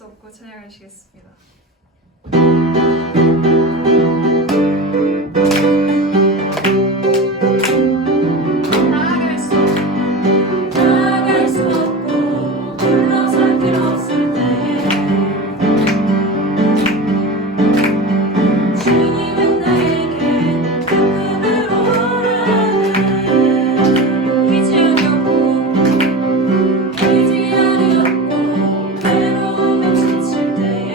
수 없고 찬양하시겠습니다. 의지하려고 외로움에 지칠 때에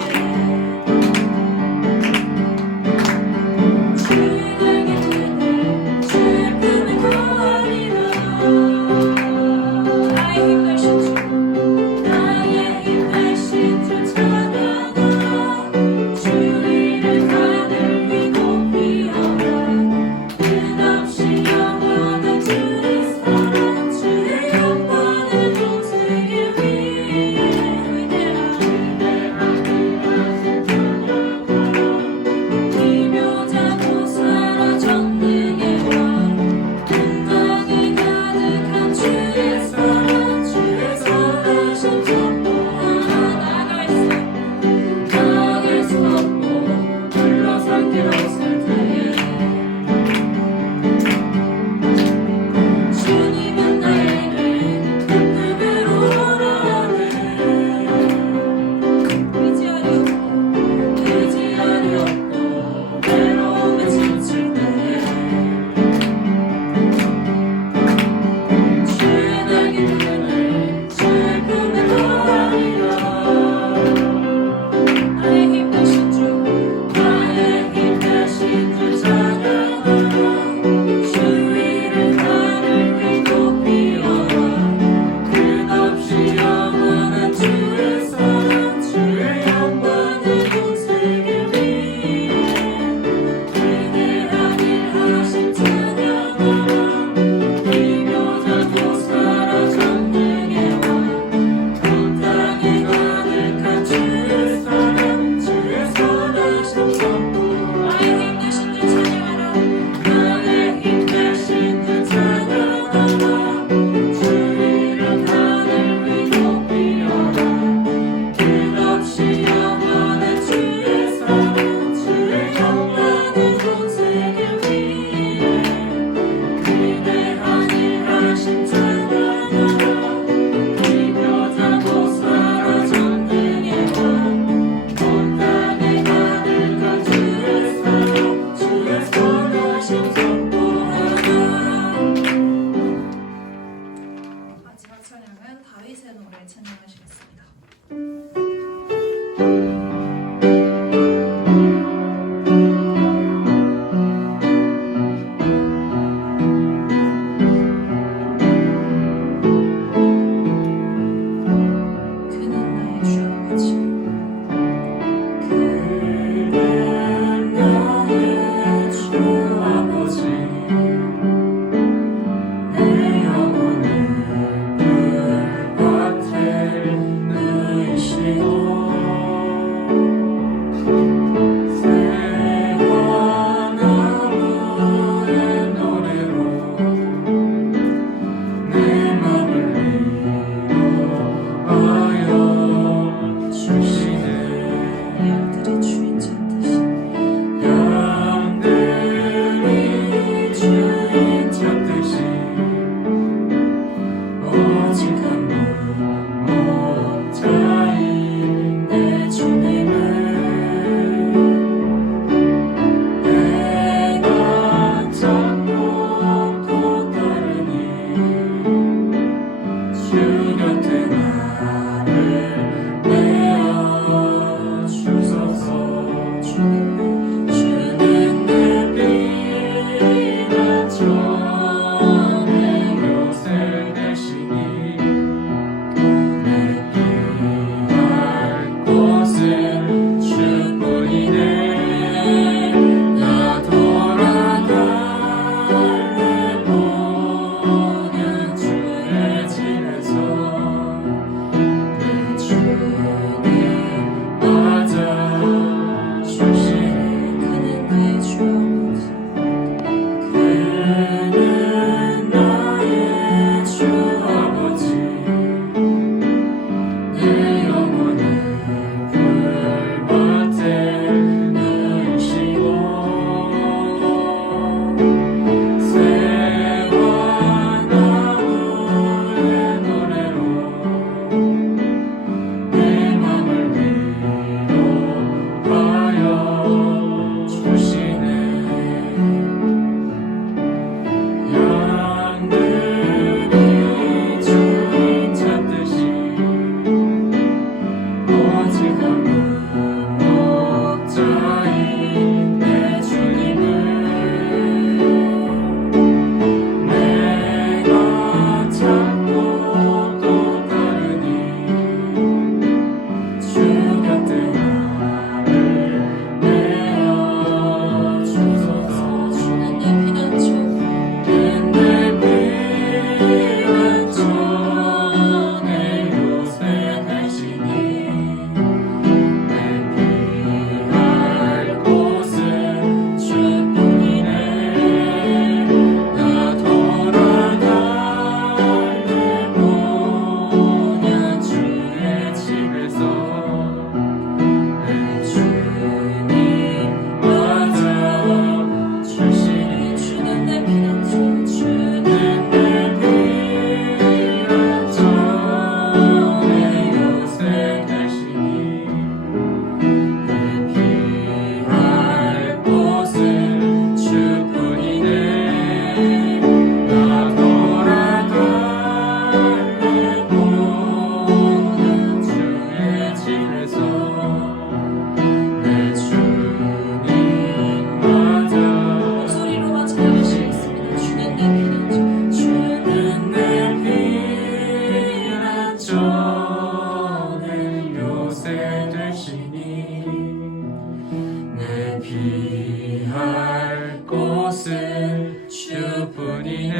있을 주뿐이네.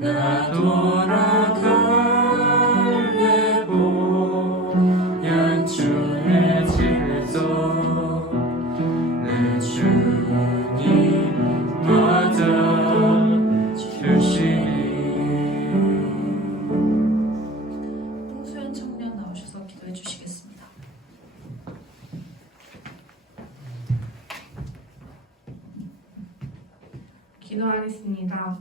나 돌아갈래 보얀 주의 질서 내 주님 맞아주시니. 홍소연 청년 나오셔서 기도해 주시겠습니다. 기도하겠습니다.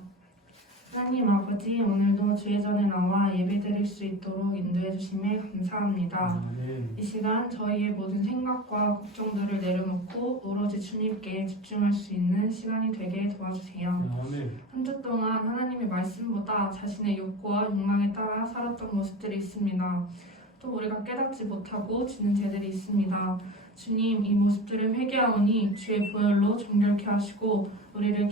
하나님 아버지, 오늘도 주의 전에 나와 예배드릴 수 있도록 인도해 주심에 감사합니다. 아멘. 이 시간 저희의 모든 생각과 걱정들을 내려놓고 오로지 주님께 집중할 수 있는 시간이 되게 도와주세요. 아멘. 한 주 동안 하나님의 말씀보다 자신의 욕구와 욕망에 따라 살았던 모습들이 있습니다. 또 우리가 깨닫지 못하고 지는 죄들이 있습니다. 주님, 이 모습들을 회개하오니 주의 보혈로 정결케 하시고 우리를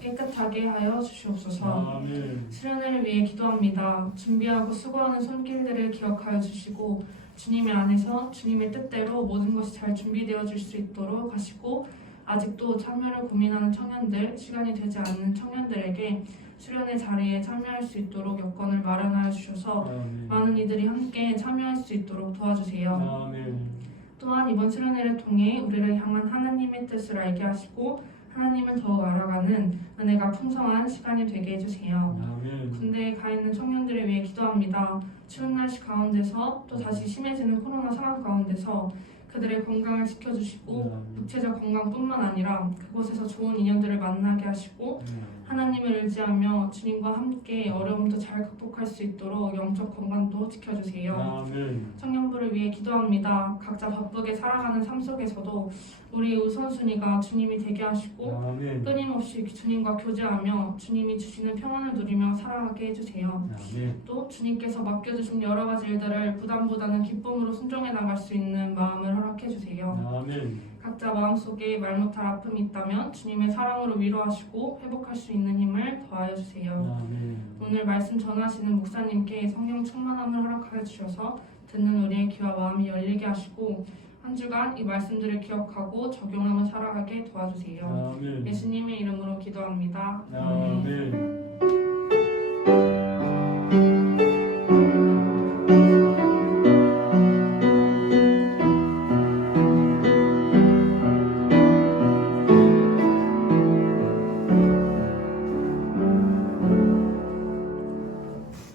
깨끗하게 하여 주시옵소서. 아멘. 수련회를 위해 기도합니다. 준비하고 수고하는 손길들을 기억하여 주시고 주님의 안에서 주님의 뜻대로 모든 것이 잘 준비되어질 수 있도록 하시고, 아직도 참여를 고민하는 청년들, 시간이 되지 않는 청년들에게 수련회 자리에 참여할 수 있도록 여건을 마련하여 주셔서 아멘. 많은 이들이 함께 참여할 수 있도록 도와주세요. 아멘. 또한 이번 수련회를 통해 우리를 향한 하나님의 뜻을 알게 하시고 하나님을 더욱 알아가는 은혜가 풍성한 시간이 되게 해주세요. 아멘. 군대에 가 있는 청년들을 위해 기도합니다. 추운 날씨 가운데서 또 다시 심해지는 코로나 상황 가운데서 그들의 건강을 지켜주시고 육체적 건강뿐만 아니라 그곳에서 좋은 인연들을 만나게 하시고 하나님을 의지하며 주님과 함께 어려움도 잘 극복할 수 있도록 영적 건강도 지켜주세요. 아멘. 청년부를 위해 기도합니다. 각자 바쁘게 살아가는 삶 속에서도 우리의 우선순위가 주님이 되게 하시고 아멘. 끊임없이 주님과 교제하며 주님이 주시는 평안을 누리며 살아가게 해주세요. 아멘. 또 주님께서 맡겨주신 여러 가지 일들을 부담보다는 기쁨으로 순종해 나갈 수 있는 마음을 허락해 주세요. 아멘. 각자 마음속에 말 못할 아픔이 있다면 주님의 사랑으로 위로하시고 회복할 수 있는 힘을 더하여 주세요. 아멘. 오늘 말씀 전하시는 목사님께 성령 충만함을 허락하여 주셔서 듣는 우리의 귀와 마음이 열리게 하시고 한 주간 이 말씀들을 기억하고 적용하며 살아가게 도와주세요. 아멘. 예수님의 이름으로 기도합니다. 아멘.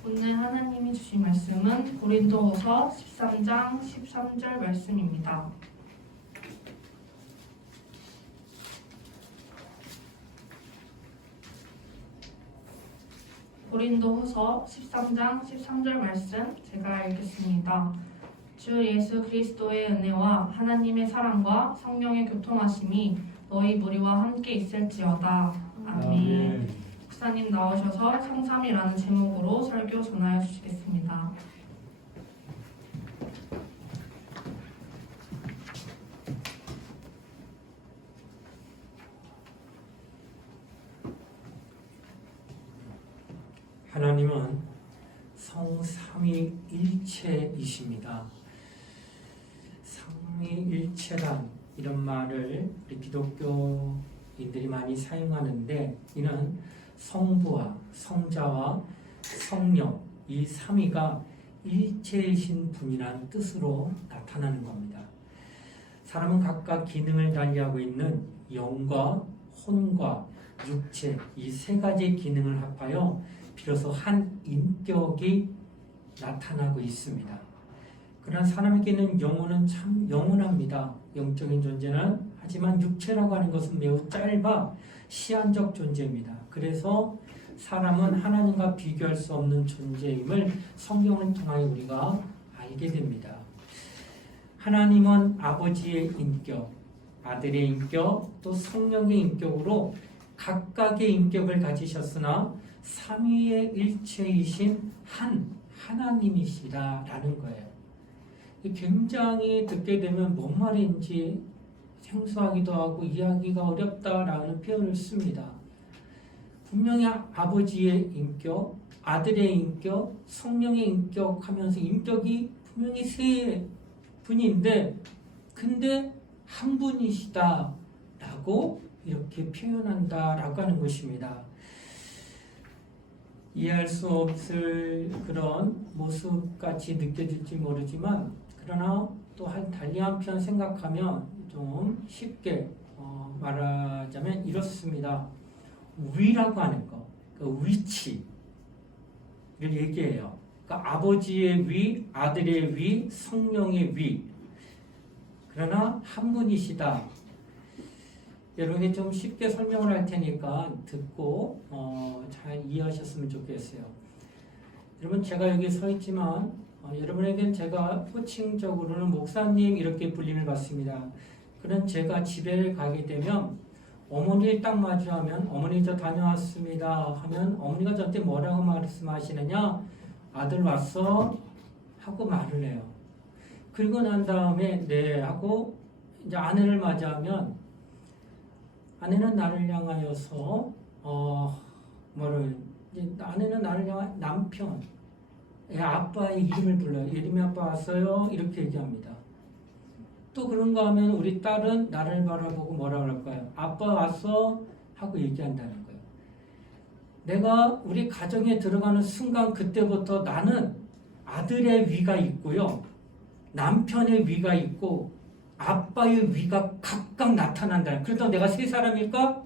오늘 하나님이 주신 말씀은 고린도후서 13장 13절 말씀입니다. 고린도후서 13장 13절 말씀 제가 읽겠습니다. 주 예수 그리스도의 은혜와 하나님의 사랑과 성령의 교통하심이 너희 무리와 함께 있을지어다. 아멘. 목사님 나오셔서 성삼이라는 제목으로 설교 전하여 주시겠습니다. 하나님은 성삼위일체이십니다. 삼위일체란 이런 말을 우리 기독교인들이 많이 사용하는데, 이는 성부와 성자와 성령 이 삼위가 일체이신 분이라는 뜻으로 나타나는 겁니다. 사람은 각각 기능을 달리하고 있는 영과 혼과 육체 이 세 가지 기능을 합하여 비로소 한 인격이 나타나고 있습니다. 그러나 사람에게는 영혼은 참 영원합니다. 영적인 존재는. 하지만 육체라고 하는 것은 매우 짧아 시한적 존재입니다. 그래서 사람은 하나님과 비교할 수 없는 존재임을 성경을 통하여 우리가 알게 됩니다. 하나님은 아버지의 인격, 아들의 인격, 또 성령의 인격으로 각각의 인격을 가지셨으나 삼위의 일체이신 한 하나님이시라라는 거예요. 굉장히 듣게 되면 뭔 말인지 생소하기도 하고 이해하기가 어렵다라는 표현을 씁니다. 분명히 아버지의 인격, 아들의 인격, 성령의 인격 하면서 인격이 분명히 세 분인데 근데 한 분이시다라고 이렇게 표현한다라고 하는 것입니다. 이해할 수 없을 그런 모습같이 느껴질지 모르지만 그러나 또 달리 한편 생각하면 좀 쉽게 말하자면 이렇습니다. 위라고 하는 거, 그 위치를 얘기해요. 그러니까 아버지의 위, 아들의 위, 성령의 위. 그러나 한 분이시다. 여러분이 좀 쉽게 설명을 할 테니까 듣고 잘 이해하셨으면 좋겠어요. 여러분 제가 여기 서 있지만 여러분에겐 제가 호칭적으로는 목사님 이렇게 불림을 받습니다. 그런 제가 집에 가게 되면 어머니를 딱 마주하면 어머니 저 다녀왔습니다 하면 어머니가 저한테 뭐라고 말씀하시느냐, 아들 왔어? 하고 말을 해요. 그리고 난 다음에 네 하고 이제 아내를 맞이하면 아내는 나를 향하여서 아내는 나를 향한 남편, 아빠의 이름을 불러요. 예림이 아빠 왔어요? 이렇게 얘기합니다. 또 그런가 하면 우리 딸은 나를 바라보고 뭐라고 할까요? 아빠 왔어? 하고 얘기한다는 거예요. 내가 우리 가정에 들어가는 순간 그때부터 나는 아들의 위가 있고요. 남편의 위가 있고 아빠의 위가 각각 나타난다. 그래도 내가 세 사람일까?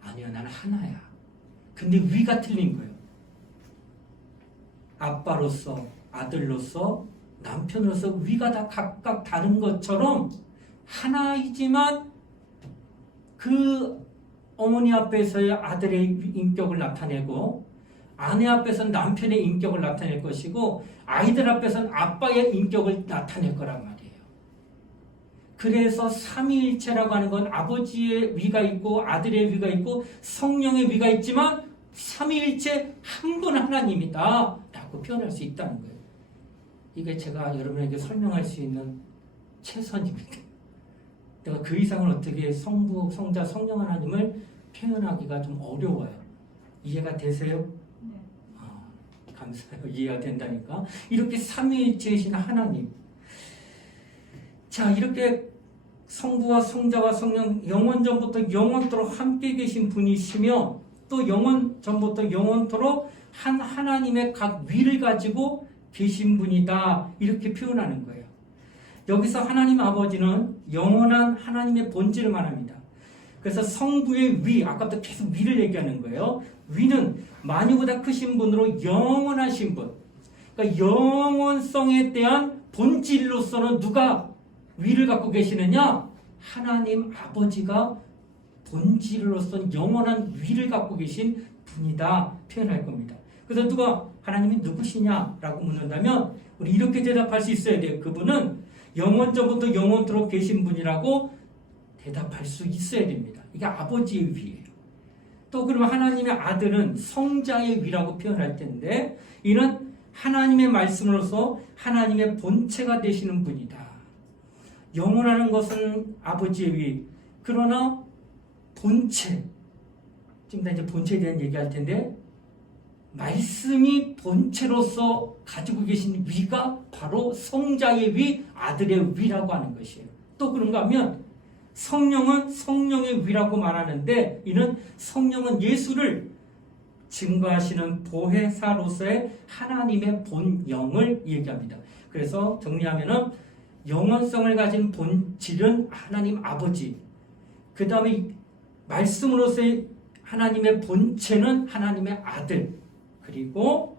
아니요, 나는 하나야. 근데 위가 틀린 거예요. 아빠로서, 아들로서, 남편으로서 위가 다 각각 다른 것처럼 하나이지만 그 어머니 앞에서의 아들의 인격을 나타내고 아내 앞에서는 남편의 인격을 나타낼 것이고 아이들 앞에서는 아빠의 인격을 나타낼 거란 말이에요. 그래서 삼위일체라고 하는 건 아버지의 위가 있고 아들의 위가 있고 성령의 위가 있지만 삼위일체 한 분 하나님이다 라고 표현할 수 있다는 거예요. 이게 제가 여러분에게 설명할 수 있는 최선입니다. 내가 그 이상을 어떻게 성부, 성자, 성령 하나님을 표현하기가 좀 어려워요. 이해가 되세요? 네. 감사해요. 이해가 된다니까. 이렇게 삼위일체이신 하나님. 자, 이렇게 성부와 성자와 성령 영원전부터 영원토록 함께 계신 분이시며 또 영원전부터 영원토록 한 하나님의 각 위를 가지고 계신 분이다. 이렇게 표현하는 거예요. 여기서 하나님 아버지는 영원한 하나님의 본질을 말합니다. 그래서 성부의 위, 아까부터 계속 위를 얘기하는 거예요. 위는 만유보다 크신 분으로 영원하신 분. 그러니까 영원성에 대한 본질로서는 누가 위를 갖고 계시느냐? 하나님 아버지가 본질로서 영원한 위를 갖고 계신 분이다 표현할 겁니다. 그래서 누가 하나님이 누구시냐라고 묻는다면 우리 이렇게 대답할 수 있어야 돼요. 그분은 영원전부터 영원토록 계신 분이라고 대답할 수 있어야 됩니다. 이게 아버지의 위예요. 또 그러면 하나님의 아들은 성자의 위라고 표현할 텐데 이는 하나님의 말씀으로서 하나님의 본체가 되시는 분이다. 영원하는 것은 아버지의 위. 그러나 본체, 지금 이제 본체에 대한 얘기할 텐데 말씀이 본체로서 가지고 계신 위가 바로 성자의 위, 아들의 위라고 하는 것이에요. 또 그런가 하면 성령은 성령의 위라고 말하는데 이는 성령은 예수를 증거하시는 보혜사로서의 하나님의 본영을 얘기합니다. 그래서 정리하면은 영원성을 가진 본질은 하나님 아버지, 그 다음에 말씀으로서의 하나님의 본체는 하나님의 아들, 그리고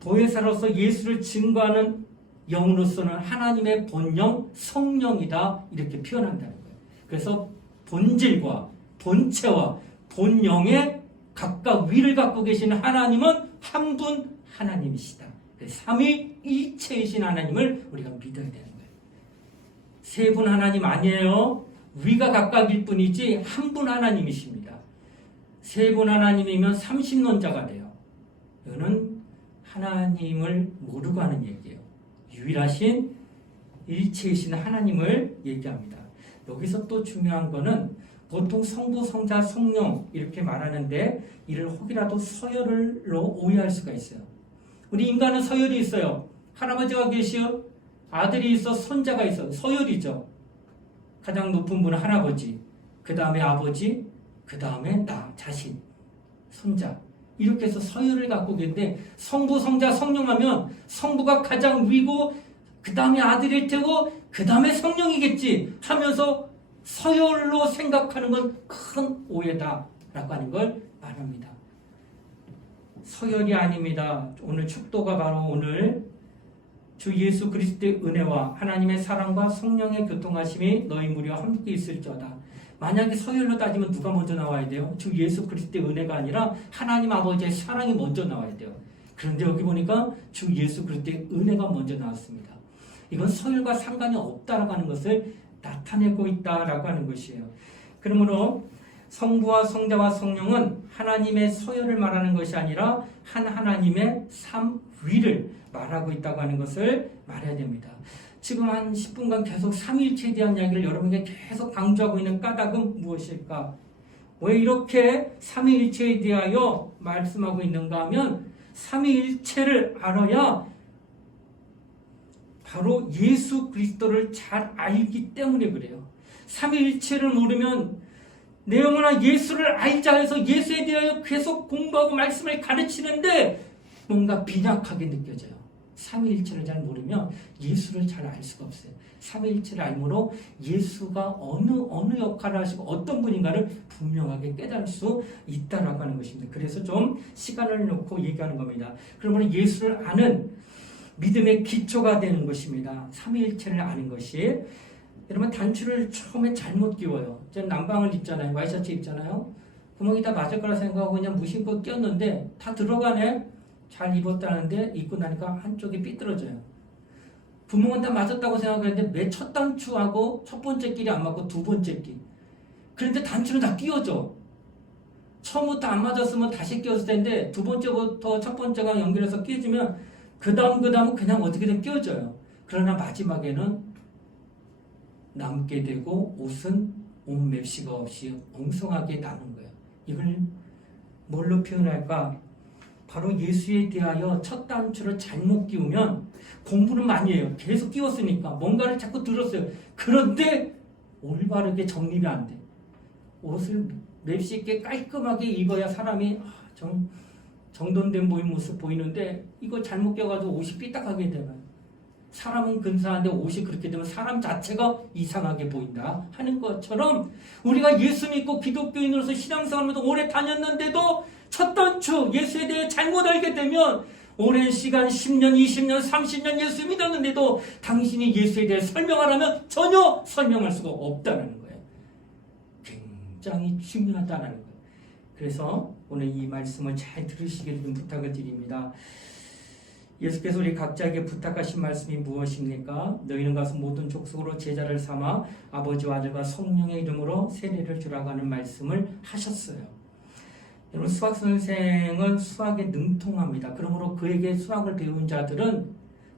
보혜사로서 예수를 증거하는 영으로서는 하나님의 본영, 성령이다 이렇게 표현한다는 거예요. 그래서 본질과 본체와 본영의 각각 위를 갖고 계시는 하나님은 한 분 하나님이시다. 삼위일체이신 하나님을 우리가 믿어야 되는 거예요. 세 분 하나님 아니에요. 위가 각각일 뿐이지 한 분 하나님이십니다. 세 분 하나님이면 삼신론자가 돼요. 이거는 하나님을 모르고 하는 얘기예요. 유일하신 일체이신 하나님을 얘기합니다. 여기서 또 중요한 거는 보통 성부, 성자, 성령 이렇게 말하는데 이를 혹이라도 서열로 오해할 수가 있어요. 우리 인간은 서열이 있어요. 할아버지가 계시오, 아들이 있어, 손자가 있어. 서열이죠. 가장 높은 분은 할아버지, 그 다음에 아버지, 그 다음에 나 자신, 손자. 이렇게 해서 서열을 갖고 계는데 성부, 성자, 성령하면 성부가 가장 위고 그 다음에 아들일 테고 그 다음에 성령이겠지 하면서 서열로 생각하는 건 큰 오해다라고 하는 걸 말합니다. 서열이 아닙니다. 오늘 축도가 바로 오늘 주 예수 그리스도의 은혜와 하나님의 사랑과 성령의 교통하심이 너희 무리와 함께 있을지어다. 만약에 서열로 따지면 누가 먼저 나와야 돼요? 주 예수 그리스도의 은혜가 아니라 하나님 아버지의 사랑이 먼저 나와야 돼요. 그런데 여기 보니까 주 예수 그리스도의 은혜가 먼저 나왔습니다. 이건 서열과 상관이 없다라고 하는 것을 나타내고 있다라고 하는 것이에요. 그러므로 성부와 성자와 성령은 하나님의 서열을 말하는 것이 아니라 한 하나님의 삼위를 말하고 있다고 하는 것을 말해야 됩니다. 지금 한 10분간 계속 삼위일체에 대한 이야기를 여러분에게 계속 강조하고 있는 까닭은 무엇일까? 왜 이렇게 삼위일체에 대하여 말씀하고 있는가 하면 삼위일체를 알아야 바로 예수 그리스도를 잘 알기 때문에 그래요. 삼위일체를 모르면 내 영혼아 예수를 알자 해서 예수에 대하여 계속 공부하고 말씀을 가르치는데 뭔가 빈약하게 느껴져요. 삼위일체를 잘 모르면 예수를 잘 알 수가 없어요. 삼위일체를 알므로 예수가 어느 역할을 하시고 어떤 분인가를 분명하게 깨달을 수 있다라고 하는 것입니다. 그래서 좀 시간을 놓고 얘기하는 겁니다. 그러면 예수를 아는 믿음의 기초가 되는 것입니다. 삼위일체를 아는 것이. 여러분 단추를 처음에 잘못 끼워요. 전 난방을 입잖아요. 와이셔츠 입잖아요. 구멍이 다 맞을 거라 생각하고 그냥 무심코 꼈는데 다 들어가네. 잘 입었다는데 입고 나니까 한쪽이 삐뚤어져요. 구멍은 다 맞았다고 생각했는데 맨 첫 단추하고 첫 번째 끼리 안 맞고 두 번째 끼. 그런데 단추는 다 끼워져. 처음부터 안 맞았으면 다시 끼웠을 텐데 두 번째부터 첫 번째가 연결해서 끼워지면 그 다음은 그냥 어떻게든 끼워져요. 그러나 마지막에는 남게 되고 옷은 옷 맵시가 없이 엉성하게 남은 거예요. 이걸 뭘로 표현할까? 바로 예수에 대하여 첫 단추를 잘못 끼우면 공부를 많이 해요. 계속 끼웠으니까 뭔가를 자꾸 들었어요. 그런데 올바르게 정립이 안 돼. 옷을 맵시 있게 깔끔하게 입어야 사람이 정돈된 모습 보이는데 이거 잘못 껴가지고 옷이 삐딱하게 되면 사람은 근사한데 옷이 그렇게 되면 사람 자체가 이상하게 보인다 하는 것처럼 우리가 예수 믿고 기독교인으로서 신앙생활을 오래 다녔는데도 첫 단추 예수에 대해 잘못 알게 되면 오랜 시간 10년, 20년, 30년 예수 믿었는데도 당신이 예수에 대해 설명하라면 전혀 설명할 수가 없다는 거예요. 굉장히 중요하다는 거예요. 그래서 오늘 이 말씀을 잘 들으시기를 좀 부탁을 드립니다. 예수께서 우리 각자에게 부탁하신 말씀이 무엇입니까? 너희는 가서 모든 족속으로 제자를 삼아 아버지와 아들과 성령의 이름으로 세례를 주라고 하는 말씀을 하셨어요. 여러분 수학 선생은 수학에 능통합니다. 그러므로 그에게 수학을 배운 자들은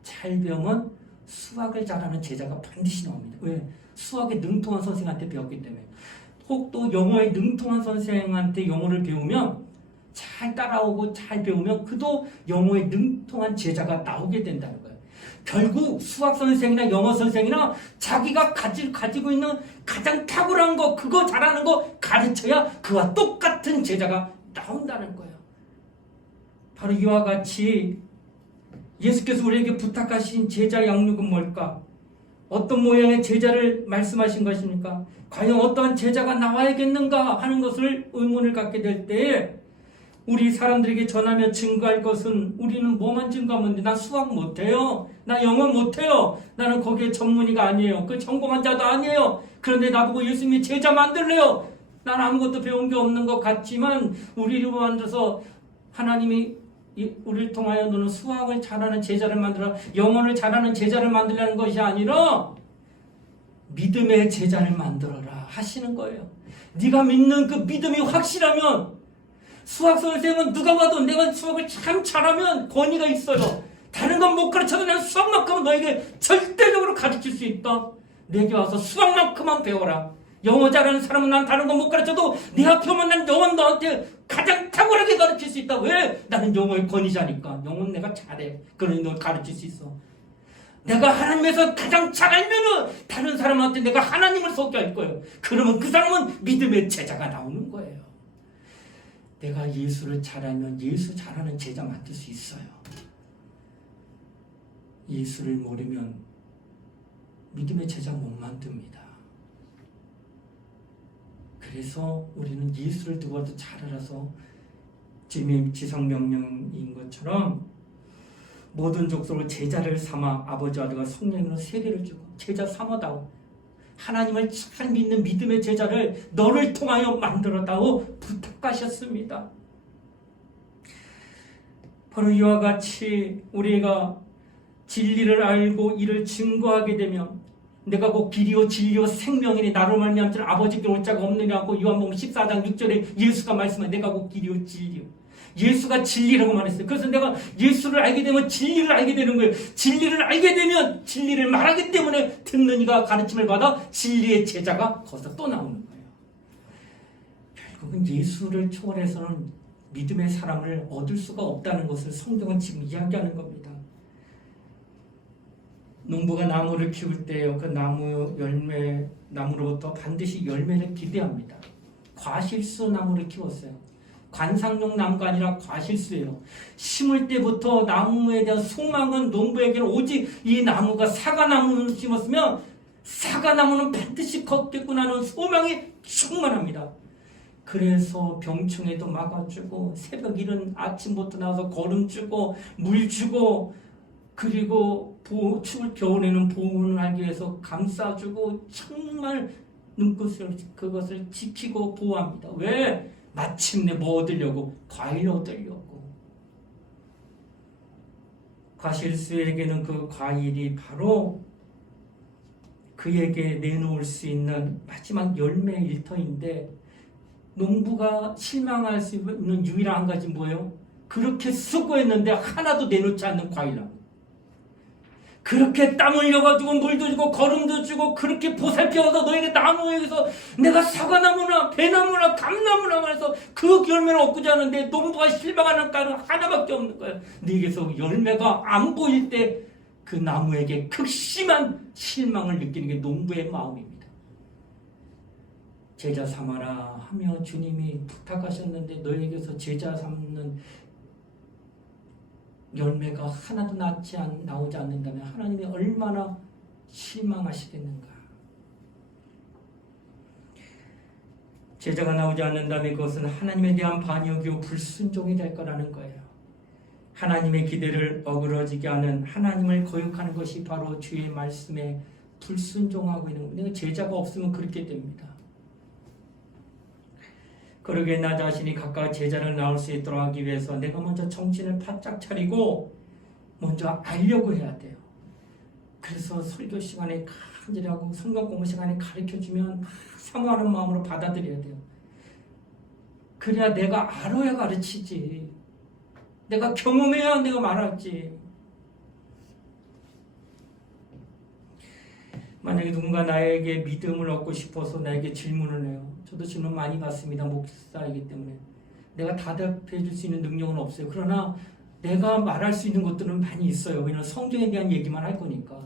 잘 배우면 수학을 잘하는 제자가 반드시 나옵니다. 왜? 수학에 능통한 선생한테 배웠기 때문에. 혹 또 영어에 능통한 선생한테 영어를 배우면 잘 따라오고 잘 배우면 그도 영어에 능통한 제자가 나오게 된다는 거예요. 결국 수학 선생이나 영어 선생이나 자기가 가지고 있는 가장 탁월한 거 그거 잘하는 거 가르쳐야 그와 똑같은 제자가 나온다는 거예요. 바로 이와 같이 예수께서 우리에게 부탁하신 제자 양육은 뭘까? 어떤 모양의 제자를 말씀하신 것입니까? 과연 어떠한 제자가 나와야겠는가 하는 것을 의문을 갖게 될 때에 우리 사람들에게 전하며 증거할 것은 우리는 뭐만 증거하면 돼? 나 수학 못해요. 나 영어 못해요. 나는 거기에 전문의가 아니에요. 그 전공한 자도 아니에요. 그런데 나보고 예수님이 제자 만들래요. 난 아무것도 배운 게 없는 것 같지만 우리를 만들어서 하나님이 우리를 통하여 너는 수학을 잘하는 제자를 만들어 영어를 잘하는 제자를 만들려는 것이 아니라 믿음의 제자를 만들어라 하시는 거예요. 네가 믿는 그 믿음이 확실하면 수학 선생은 누가 봐도 내가 수학을 참 잘하면 권위가 있어요. 다른 건 못 가르쳐도 난 수학만큼은 너에게 절대적으로 가르칠 수 있다. 내게 와서 수학만큼만 배워라. 영어 잘하는 사람은 난 다른 건 못 가르쳐도 내 앞에 오면 난 영어는 너한테 가장 탁월하게 가르칠 수 있다. 왜? 나는 영어의 권위자니까. 영어는 내가 잘해. 그러니 너 가르칠 수 있어. 내가 하나님에서 가장 잘 알면은 다른 사람한테 내가 하나님을 소개할 거예요. 그러면 그 사람은 믿음의 제자가 나오는 거예요. 내가 예수를 잘 알면 예수 잘하는 제자 만들 수 있어요. 예수를 모르면 믿음의 제자 못 만듭니다. 그래서 우리는 예수를 누구와도 잘 알아서 지성명령인 것처럼 모든 족속을 제자를 삼아 아버지와 아들과 성령으로 세례를 주고 제자 삼아다오. 하나님을 잘 믿는 믿음의 제자를 너를 통하여 만들었다고 부탁하셨습니다. 바로 이와 같이 우리가 진리를 알고 이를 증거하게 되면 내가 곧 길이요 진리요 생명이니 나로 말미암지 아버지께 올 자가 없느냐고 요한복음 14장 6절에 예수가 말씀한 내가 곧 길이요 진리요. 예수가 진리라고 말했어요. 그래서 내가 예수를 알게 되면 진리를 알게 되는 거예요. 진리를 알게 되면 진리를 말하기 때문에 듣는 이가 가르침을 받아 진리의 제자가 거기서 또 나오는 거예요. 결국은 예수를 초월해서는 믿음의 사람을 얻을 수가 없다는 것을 성경은 지금 이야기하는 겁니다. 농부가 나무를 키울 때요, 그 나무로부터 반드시 열매를 기대합니다. 과실수 나무를 키웠어요. 관상용 나무가 아니라 과실수예요. 심을 때부터 나무에 대한 소망은 농부에게는 오직 이 나무가 사과나무를 심었으면 사과나무는 반드시 걷겠구나는 소망이 충만합니다. 그래서 병충해도 막아주고 새벽 이른 아침부터 나와서 거름 주고 물 주고 그리고 추울 겨울에는 보온을 하기 위해서 감싸주고 정말 눈꽃을 그것을 지키고 보호합니다. 왜? 마침내 뭐 얻으려고? 과일 얻으려고. 과실수에게는 그 과일이 바로 그에게 내놓을 수 있는 마지막 열매 일터인데 농부가 실망할 수 있는 유일한 한 가지 뭐예요? 그렇게 수고했는데 하나도 내놓지 않는 과일나무. 그렇게 땀 흘려가지고 물도 주고 거름도 주고 그렇게 보살펴서 너에게 나무에서 내가 사과나무나 배나무나 감나무나 말해서 그 열매를 얻고자 하는데 농부가 실망하는 가루 하나밖에 없는 거예요. 네게서 열매가 안 보일 때 그 나무에게 극심한 실망을 느끼는 게 농부의 마음입니다. 제자 삼아라 하며 주님이 부탁하셨는데 너에게서 제자 삼는 열매가 하나도 나오지 않는다면 하나님이 얼마나 실망하시겠는가. 제자가 나오지 않는다면 그것은 하나님에 대한 반역이요 불순종이 될 거라는 거예요. 하나님의 기대를 어그러지게 하는 하나님을 거역하는 것이 바로 주의 말씀에 불순종하고 있는 겁니다. 제자가 없으면 그렇게 됩니다. 그러게 나 자신이 각각 제자를 낳을 수 있도록 하기 위해서 내가 먼저 정신을 바짝 차리고 먼저 알려고 해야 돼요. 그래서 설교 시간에 간절하고 성경 공부 시간에 가르쳐주면 사모하는 마음으로 받아들여야 돼요. 그래야 내가 알아야 가르치지. 내가 경험해야 내가 말하지. 만약에 누군가 나에게 믿음을 얻고 싶어서 나에게 질문을 해요. 저도 질문 많이 받습니다. 목사이기 때문에. 내가 대답해 줄 수 있는 능력은 없어요. 그러나 내가 말할 수 있는 것들은 많이 있어요. 왜냐하면 성경에 대한 얘기만 할 거니까.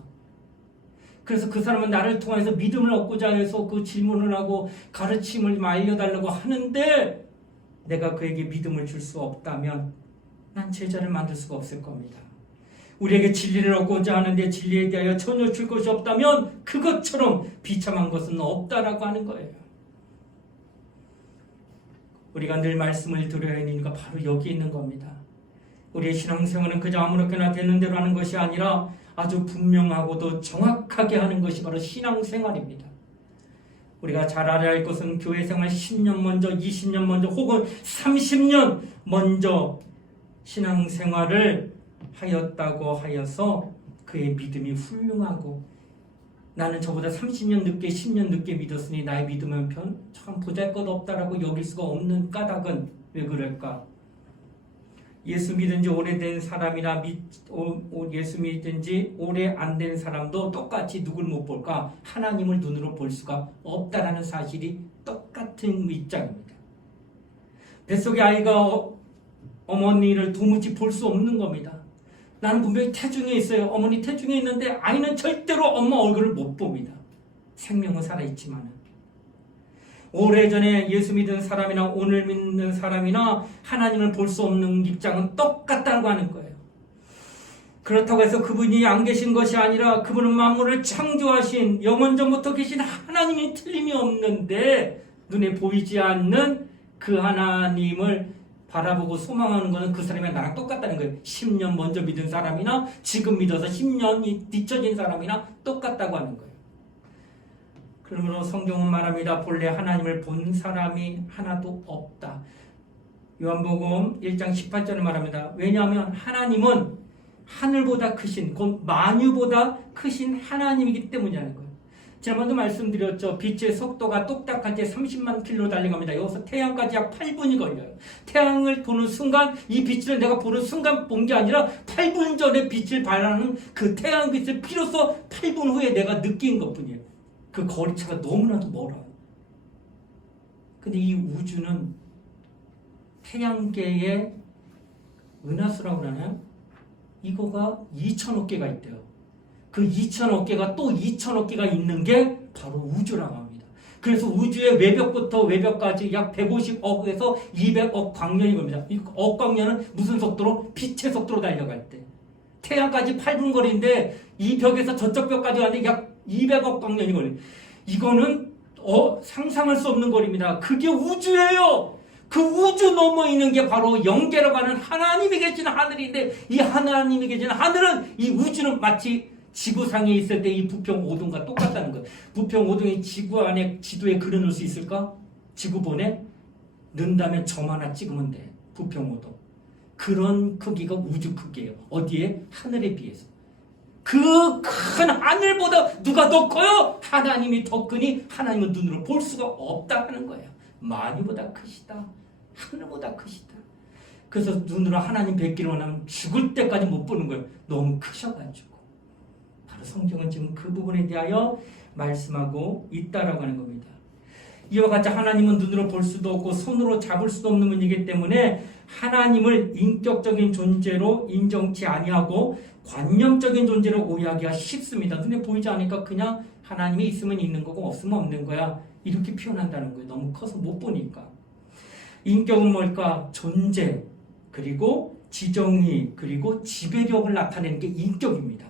그래서 그 사람은 나를 통해서 믿음을 얻고자 해서 그 질문을 하고 가르침을 알려달라고 하는데 내가 그에게 믿음을 줄 수 없다면 난 제자를 만들 수가 없을 겁니다. 우리에게 진리를 얻고자 하는데 진리에 대하여 전혀 줄 것이 없다면 그것처럼 비참한 것은 없다라고 하는 거예요. 우리가 늘 말씀을 들어야 하는 이유가 바로 여기 있는 겁니다. 우리의 신앙생활은 그저 아무렇게나 되는 대로 하는 것이 아니라 아주 분명하고도 정확하게 하는 것이 바로 신앙생활입니다. 우리가 잘 알아야 할 것은 교회생활 10년 먼저, 20년 먼저 혹은 30년 먼저 신앙생활을 하였다고 하여서 그의 믿음이 훌륭하고 나는 저보다 30년 늦게 10년 늦게 믿었으니 나의 믿음은 참 보잘것없다라고 여길 수가 없는 까닭은 왜 그럴까? 예수 믿은 지 오래된 사람이나 예수 믿은 지 오래 안 된 사람도 똑같이 누굴 못 볼까? 하나님을 눈으로 볼 수가 없다라는 사실이 똑같은 입장입니다. 뱃속의 아이가 어머니를 도무지 볼 수 없는 겁니다. 나는 분명히 태중에 있어요. 어머니 태중에 있는데 아이는 절대로 엄마 얼굴을 못 봅니다. 생명은 살아있지만. 오래전에 예수 믿은 사람이나 오늘 믿는 사람이나 하나님을 볼 수 없는 입장은 똑같다고 하는 거예요. 그렇다고 해서 그분이 안 계신 것이 아니라 그분은 만물을 창조하신 영원전부터 계신 하나님이 틀림이 없는데 눈에 보이지 않는 그 하나님을 바라보고 소망하는 것은 그 사람이 나랑 똑같다는 거예요. 10년 먼저 믿은 사람이나 지금 믿어서 10년이 뒤처진 사람이나 똑같다고 하는 거예요. 그러므로 성경은 말합니다. 본래 하나님을 본 사람이 하나도 없다. 요한복음 1장 18절에 말합니다. 왜냐하면 하나님은 하늘보다 크신, 곧 만유보다 크신 하나님이기 때문이라는 거예요. 지난번도 말씀드렸죠. 빛의 속도가 똑딱할 때 30만 킬로 달려갑니다. 여기서 태양까지 약 8분이 걸려요. 태양을 보는 순간 이 빛을 내가 보는 순간 본 게 아니라 8분 전에 빛을 발하는 그 태양빛을 비로소 8분 후에 내가 느낀 것뿐이에요. 그 거리차가 너무나도 멀어요. 근데 이 우주는 태양계의 은하수라고 그러나요? 이거가 2천억 개가 있대요. 그 2천억 개가 또 2천억 개가 있는 게 바로 우주라고 합니다. 그래서 우주의 외벽부터 외벽까지 약 150억에서 200억 광년이 겁니다. 이 억 광년은 무슨 속도로? 빛의 속도로 달려갈 때. 태양까지 8분 거리인데 이 벽에서 저쪽 벽까지 가는데 약 200억 광년이 걸립니다. 이거는 상상할 수 없는 거리입니다. 그게 우주예요. 그 우주 넘어 있는 게 바로 영계라고 하는 하나님이 계신 하늘인데 이 하나님이 계신 하늘은 이 우주는 마치 지구상에 있을 때 이 부평 5동과 똑같다는 거예요. 부평 5동이 지구 안에 지도에 그려놓을 수 있을까? 지구본에 넣은 다음에 점 하나 찍으면 돼. 부평 5동. 그런 크기가 우주 크기예요. 어디에? 하늘에 비해서. 그 큰 하늘보다 누가 더 커요? 하나님이 더 크니 하나님은 눈으로 볼 수가 없다 하는 거예요. 만유보다 크시다. 하늘보다 크시다. 그래서 눈으로 하나님 뵙기를 원하면 죽을 때까지 못 보는 거예요. 너무 크셔가지고. 바로 성경은 지금 그 부분에 대하여 말씀하고 있다라고 하는 겁니다. 이와 같이 하나님은 눈으로 볼 수도 없고 손으로 잡을 수도 없는 분이기 때문에 하나님을 인격적인 존재로 인정치 아니하고 관념적인 존재로 오해하기가 쉽습니다. 눈에 보이지 않으니까 그냥 하나님이 있으면 있는 거고 없으면 없는 거야. 이렇게 표현한다는 거예요. 너무 커서 못 보니까. 인격은 뭘까? 존재, 그리고 지정의, 그리고 지배력을 나타내는 게 인격입니다.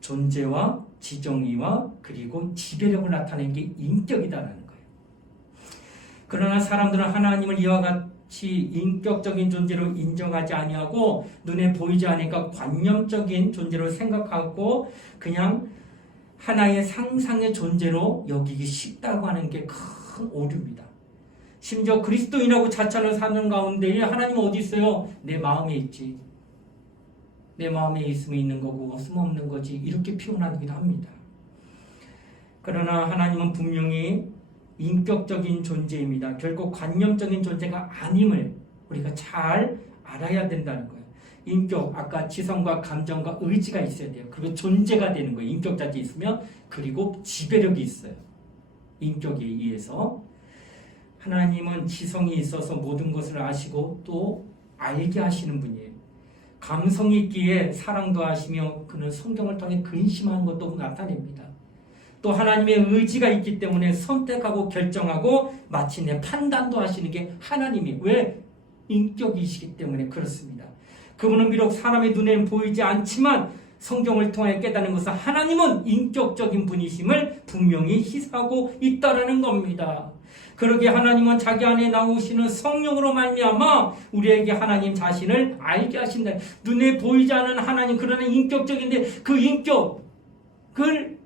존재와 지정의와 그리고 지배력을 나타내는 게 인격이다라는 거예요. 그러나 사람들은 하나님을 이와 같이 인격적인 존재로 인정하지 아니하고 눈에 보이지 않으니까 관념적인 존재로 생각하고 그냥 하나의 상상의 존재로 여기기 쉽다고 하는 게 큰 오류입니다. 심지어 그리스도인하고 자찬을 사는 가운데에 하나님은 어디 있어요? 내 마음에 있지. 내 마음에 있으면 있는 거고 없으면 없는 거지. 이렇게 표현하기도 합니다. 그러나 하나님은 분명히 인격적인 존재입니다. 결국 관념적인 존재가 아님을 우리가 잘 알아야 된다는 거예요. 인격, 아까 지성과 감정과 의지가 있어야 돼요. 그리고 존재가 되는 거예요. 인격 자체 있으면. 그리고 지배력이 있어요. 인격에 의해서. 하나님은 지성이 있어서 모든 것을 아시고 또 알게 하시는 분이에요. 감성이 있기에 사랑도 하시며 그는 성경을 통해 근심하는 것도 나타냅니다. 또 하나님의 의지가 있기 때문에 선택하고 결정하고 마침내 판단도 하시는 게 하나님이 왜? 인격이시기 때문에 그렇습니다. 그분은 비록 사람의 눈에는 보이지 않지만 성경을 통해 깨닫는 것은 하나님은 인격적인 분이심을 분명히 시사하고 있다라는 겁니다. 그러기에 하나님은 자기 안에 나오시는 성령으로 말미암아 우리에게 하나님 자신을 알게 하신다. 눈에 보이지 않는 하나님, 그러나 인격적인데 그 인격을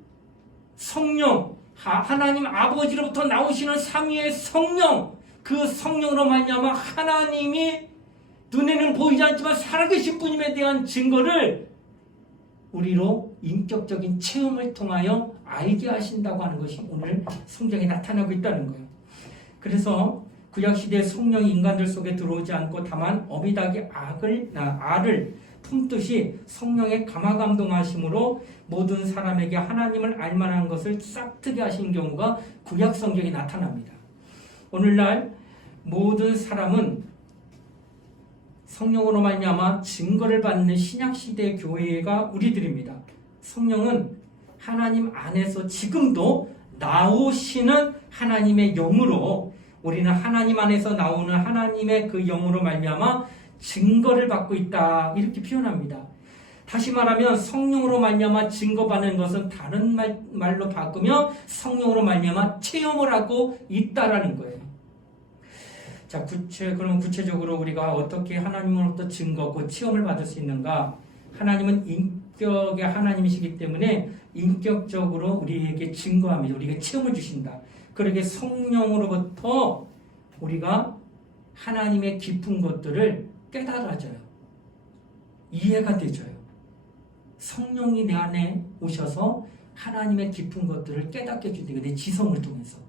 성령, 하나님 아버지로부터 나오시는 삼위의 성령, 그 성령으로 말미암아 하나님이 눈에는 보이지 않지만 살아계신 분임에 대한 증거를 우리로 인격적인 체험을 통하여 알게 하신다고 하는 것이 오늘 성경에 나타나고 있다는 거예요. 그래서 구약시대의 성령이 인간들 속에 들어오지 않고 다만 어미닭이 알을 품듯이 성령의 감화감동하심으로 모든 사람에게 하나님을 알만한 것을 싹트게 하신 경우가 구약 성경에 나타납니다. 오늘날 모든 사람은 성령으로 말미암아 증거를 받는 신약시대 교회가 우리들입니다. 성령은 하나님 안에서 지금도 나오시는 하나님의 영으로 우리는 하나님 안에서 나오는 하나님의 그 영으로 말미암아 증거를 받고 있다 이렇게 표현합니다. 다시 말하면 성령으로 말미암아 증거받는 것은 다른 말로 바꾸면 성령으로 말미암아 체험을 하고 있다라는 거예요. 자, 그럼 구체적으로 우리가 어떻게 하나님으로부터 증거고 체험을 받을 수 있는가? 하나님은 인격의 하나님이시기 때문에 인격적으로 우리에게 증거합니다. 우리에게 체험을 주신다. 그러게 성령으로부터 우리가 하나님의 깊은 것들을 깨달아져요. 이해가 되져요. 성령이 내 안에 오셔서 하나님의 깊은 것들을 깨닫게 해주세요. 내 지성을 통해서.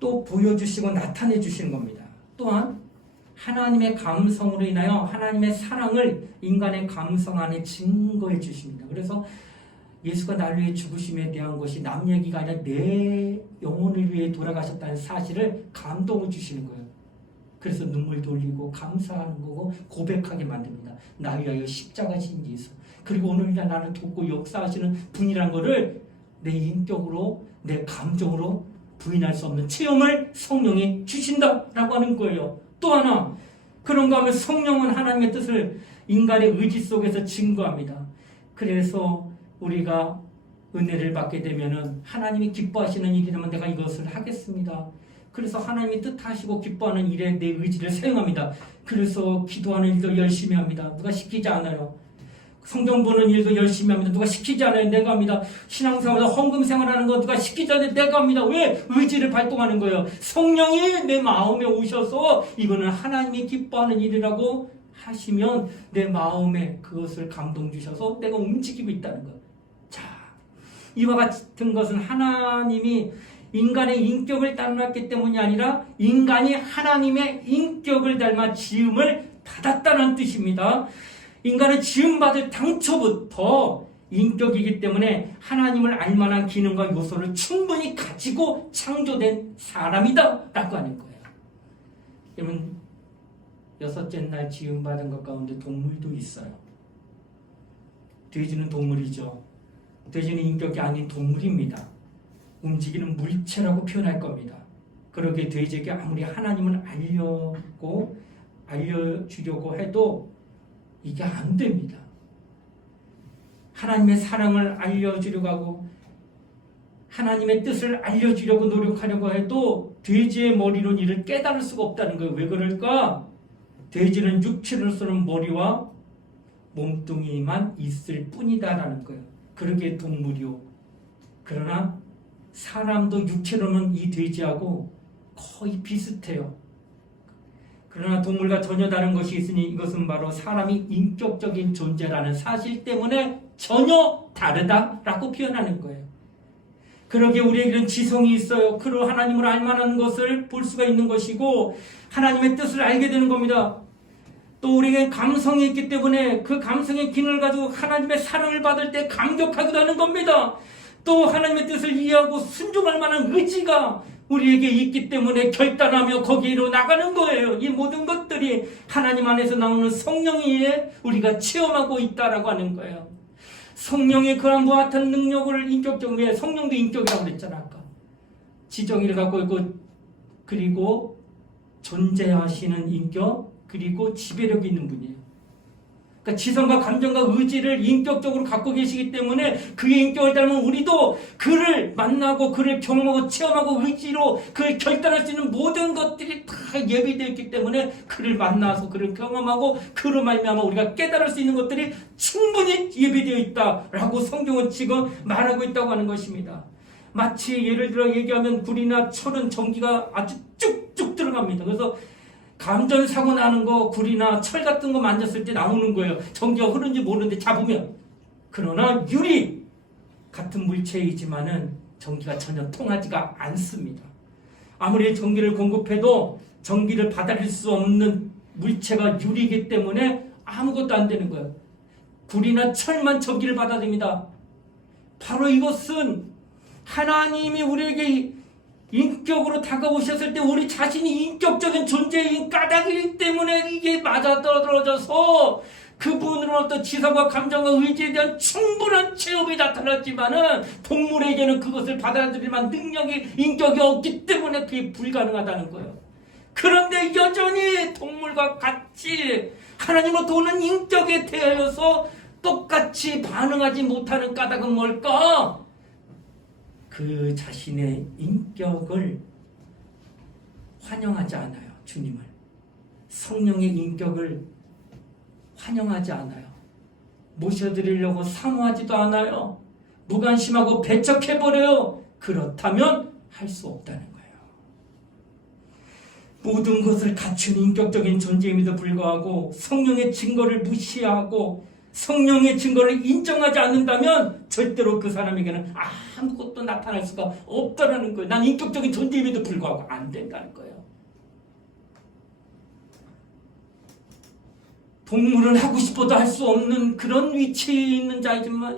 또 보여주시고 나타내 주시는 겁니다. 또한 하나님의 감성으로 인하여 하나님의 사랑을 인간의 감성 안에 증거해 주십니다. 그래서 예수가 나를 위해 죽으심에 대한 것이 남 얘기가 아니라 내 영혼을 위해 돌아가셨다는 사실을 감동을 주시는 거예요. 그래서 눈물도 흘리고 감사하는 거고 고백하게 만듭니다. 나를 위하여 십자가신 예수. 그리고 오늘날 나를 돕고 역사하시는 분이란 거를 내 인격으로 내 감정으로 부인할 수 없는 체험을 성령이 주신다라고 하는 거예요. 또 하나 그런가 하면 성령은 하나님의 뜻을 인간의 의지 속에서 증거합니다. 그래서 우리가 은혜를 받게 되면은 하나님이 기뻐하시는 일이라면 내가 이것을 하겠습니다. 그래서 하나님이 뜻하시고 기뻐하는 일에 내 의지를 사용합니다. 그래서 기도하는 일도 열심히 합니다. 누가 시키지 않아요. 성경 보는 일도 열심히 합니다. 누가 시키지 않아요. 내가 합니다. 신앙생활, 헌금 생활하는 거 누가 시키지 않아요. 내가 합니다. 왜? 의지를 발동하는 거예요. 성령이 내 마음에 오셔서 이거는 하나님이 기뻐하는 일이라고 하시면 내 마음에 그것을 감동 주셔서 내가 움직이고 있다는 거예요. 자, 이와 같은 것은 하나님이 인간의 인격을 닮았기 때문이 아니라 인간이 하나님의 인격을 닮아 지음을 받았다는 뜻입니다. 인간은 지음받을 당초부터 인격이기 때문에 하나님을 알만한 기능과 요소를 충분히 가지고 창조된 사람이다 라고 하는 거예요. 여러분, 여섯째 날 지음받은 것 가운데 동물도 있어요. 돼지는 동물이죠. 돼지는 인격이 아닌 동물입니다. 움직이는 물체라고 표현할 겁니다. 그러기에 돼지에게 아무리 하나님을 알려주려고 해도 이게 안 됩니다. 하나님의 사랑을 알려주려고 하고 하나님의 뜻을 알려주려고 노력하려고 해도 돼지의 머리로는 이를 깨달을 수가 없다는 거예요. 왜 그럴까? 돼지는 육체로서는 머리와 몸뚱이만 있을 뿐이다라는 거예요. 그러기에 동물이요. 그러나 사람도 육체로는 이 돼지하고 거의 비슷해요. 그러나 동물과 전혀 다른 것이 있으니 이것은 바로 사람이 인격적인 존재라는 사실 때문에 전혀 다르다라고 표현하는 거예요. 그러기에 우리에게는 지성이 있어요. 그로 하나님을 알만한 것을 볼 수가 있는 것이고 하나님의 뜻을 알게 되는 겁니다. 또 우리에게 감성이 있기 때문에 그 감성의 기능을 가지고 하나님의 사랑을 받을 때 감격하기도 하는 겁니다. 또 하나님의 뜻을 이해하고 순종할 만한 의지가 우리에게 있기 때문에 결단하며 거기로 나가는 거예요. 이 모든 것들이 하나님 안에서 나오는 성령에 우리가 체험하고 있다라고 하는 거예요. 성령의 그런 것 같은 능력을 인격적으로, 성령도 인격이라고 그랬잖아 아까. 지정의를 갖고 있고 그리고 존재하시는 인격 그리고 지배력이 있는 분이에요. 그러니까 지성과 감정과 의지를 인격적으로 갖고 계시기 때문에 그의 인격을 닮은 우리도 그를 만나고 그를 경험하고 체험하고 의지로 그를 결단할 수 있는 모든 것들이 다 예비되어 있기 때문에 그를 만나서 그를 경험하고 그로 말미암아 우리가 깨달을 수 있는 것들이 충분히 예비되어 있다라고 성경은 지금 말하고 있다고 하는 것입니다. 마치 예를 들어 얘기하면 굴이나 철은 전기가 아주 쭉쭉 들어갑니다. 그래서 감전사고 나는 거 굴이나 철 같은 거 만졌을 때 나오는 거예요. 전기가 흐르는지 모르는데 잡으면. 그러나 유리 같은 물체이지만은 전기가 전혀 통하지가 않습니다. 아무리 전기를 공급해도 전기를 받아들일 수 없는 물체가 유리이기 때문에 아무것도 안 되는 거예요. 굴이나 철만 전기를 받아들입니다. 바로 이것은 하나님이 우리에게 인격으로 다가오셨을 때 우리 자신이 인격적인 존재인 까닭이기 때문에 이게 맞아떨어져서 그분으로부터 지성과 감정과 의지에 대한 충분한 체험이 나타났지만은 동물에게는 그것을 받아들일 만한 능력이, 인격이 없기 때문에 그게 불가능하다는 거예요. 그런데 여전히 동물과 같이 하나님으로부터 오는 인격에 대하여서 똑같이 반응하지 못하는 까닭은 뭘까? 그 자신의 인격을 환영하지 않아요. 주님을. 성령의 인격을 환영하지 않아요. 모셔드리려고 사모하지도 않아요. 무관심하고 배척해버려요. 그렇다면 할 수 없다는 거예요. 모든 것을 갖춘 인격적인 존재임에도 불구하고 성령의 증거를 무시하고 성령의 증거를 인정하지 않는다면 절대로 그 사람에게는 아무것도 나타날 수가 없다는 거예요. 난 인격적인 존재임에도 불구하고 안 된다는 거예요. 동물은 하고 싶어도 할 수 없는 그런 위치에 있는 자이지만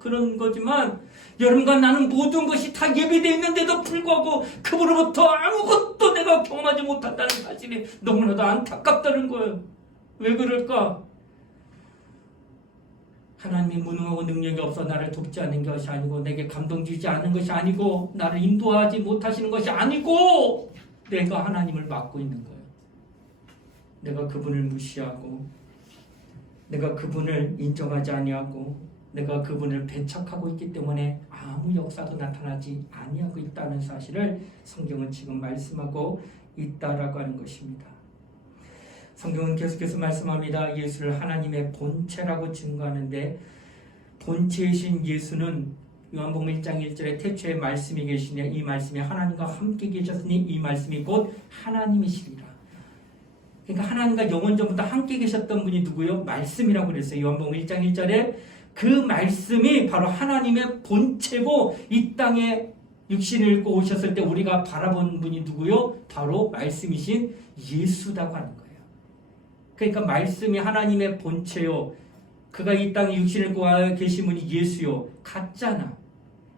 그런 거지만 여러분과 나는 모든 것이 다 예배되어 있는데도 불구하고 그분으로부터 아무것도 내가 경험하지 못한다는 사실이 너무나도 안타깝다는 거예요. 왜 그럴까? 하나님이 무능하고 능력이 없어 나를 돕지 않는 것이 아니고 내게 감동 주지 않는 것이 아니고 나를 인도하지 못하시는 것이 아니고 내가 하나님을 막고 있는 거예요. 내가 그분을 무시하고 내가 그분을 인정하지 아니하고 내가 그분을 배척하고 있기 때문에 아무 역사도 나타나지 아니하고 있다는 사실을 성경은 지금 말씀하고 있다라고 하는 것입니다. 성경은 계속해서 말씀합니다. 예수를 하나님의 본체라고 증거하는데 본체이신 예수는 요한복음 1장 1절에 태초에 말씀이 계시냐 이 말씀이 하나님과 함께 계셨으니 이 말씀이 곧 하나님이시리라. 그러니까 하나님과 영원전부터 함께 계셨던 분이 누구요? 말씀이라고 그랬어요. 요한복음 1장 1절에 그 말씀이 바로 하나님의 본체고 이 땅에 육신을 입고 오셨을 때 우리가 바라본 분이 누구요? 바로 말씀이신 예수라고 하는 거예요. 그러니까 말씀이 하나님의 본체요. 그가 이 땅에 육신을 입고 계신 분이 예수요. 같잖아.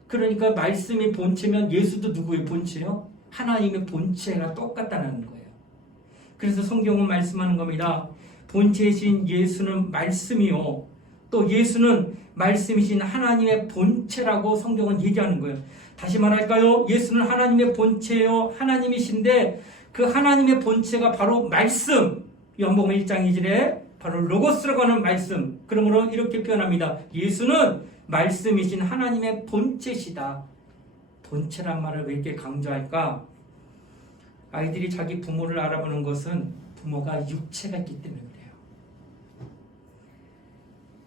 그러니까 말씀이 본체면 예수도 누구의 본체요? 하나님의 본체가 똑같다는 거예요. 그래서 성경은 말씀하는 겁니다. 본체이신 예수는 말씀이요. 또 예수는 말씀이신 하나님의 본체라고 성경은 얘기하는 거예요. 다시 말할까요? 예수는 하나님의 본체요. 하나님이신데 그 하나님의 본체가 바로 말씀. 요한복음 1장 2절에 바로 로고스라고 하는 말씀. 그러므로 이렇게 표현합니다. 예수는 말씀이신 하나님의 본체시다. 본체란 말을 왜 이렇게 강조할까? 아이들이 자기 부모를 알아보는 것은 부모가 육체가 있기 때문에 그래요.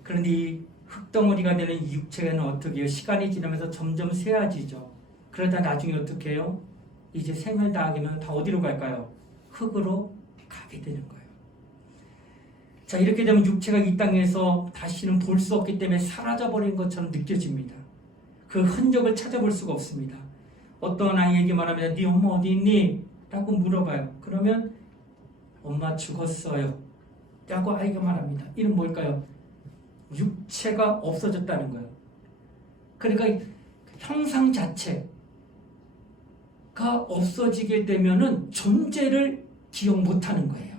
그런데 이 흙덩어리가 되는 이 육체는 어떻게 해요? 시간이 지나면서 점점 쇠해지죠. 그러다 나중에 어떻게 해요? 이제 생을 다하면 다 어디로 갈까요? 흙으로 가게 되는 거예요. 자, 이렇게 되면 육체가 이 땅에서 다시는 볼 수 없기 때문에 사라져버린 것처럼 느껴집니다. 그 흔적을 찾아볼 수가 없습니다. 어떤 아이에게 말하면 네 엄마 어디 있니? 라고 물어봐요. 그러면 엄마 죽었어요 라고 아이가 말합니다. 이는 뭘까요? 육체가 없어졌다는 거예요. 그러니까 형상 자체가 없어지게 되면은 존재를 기억 못하는 거예요.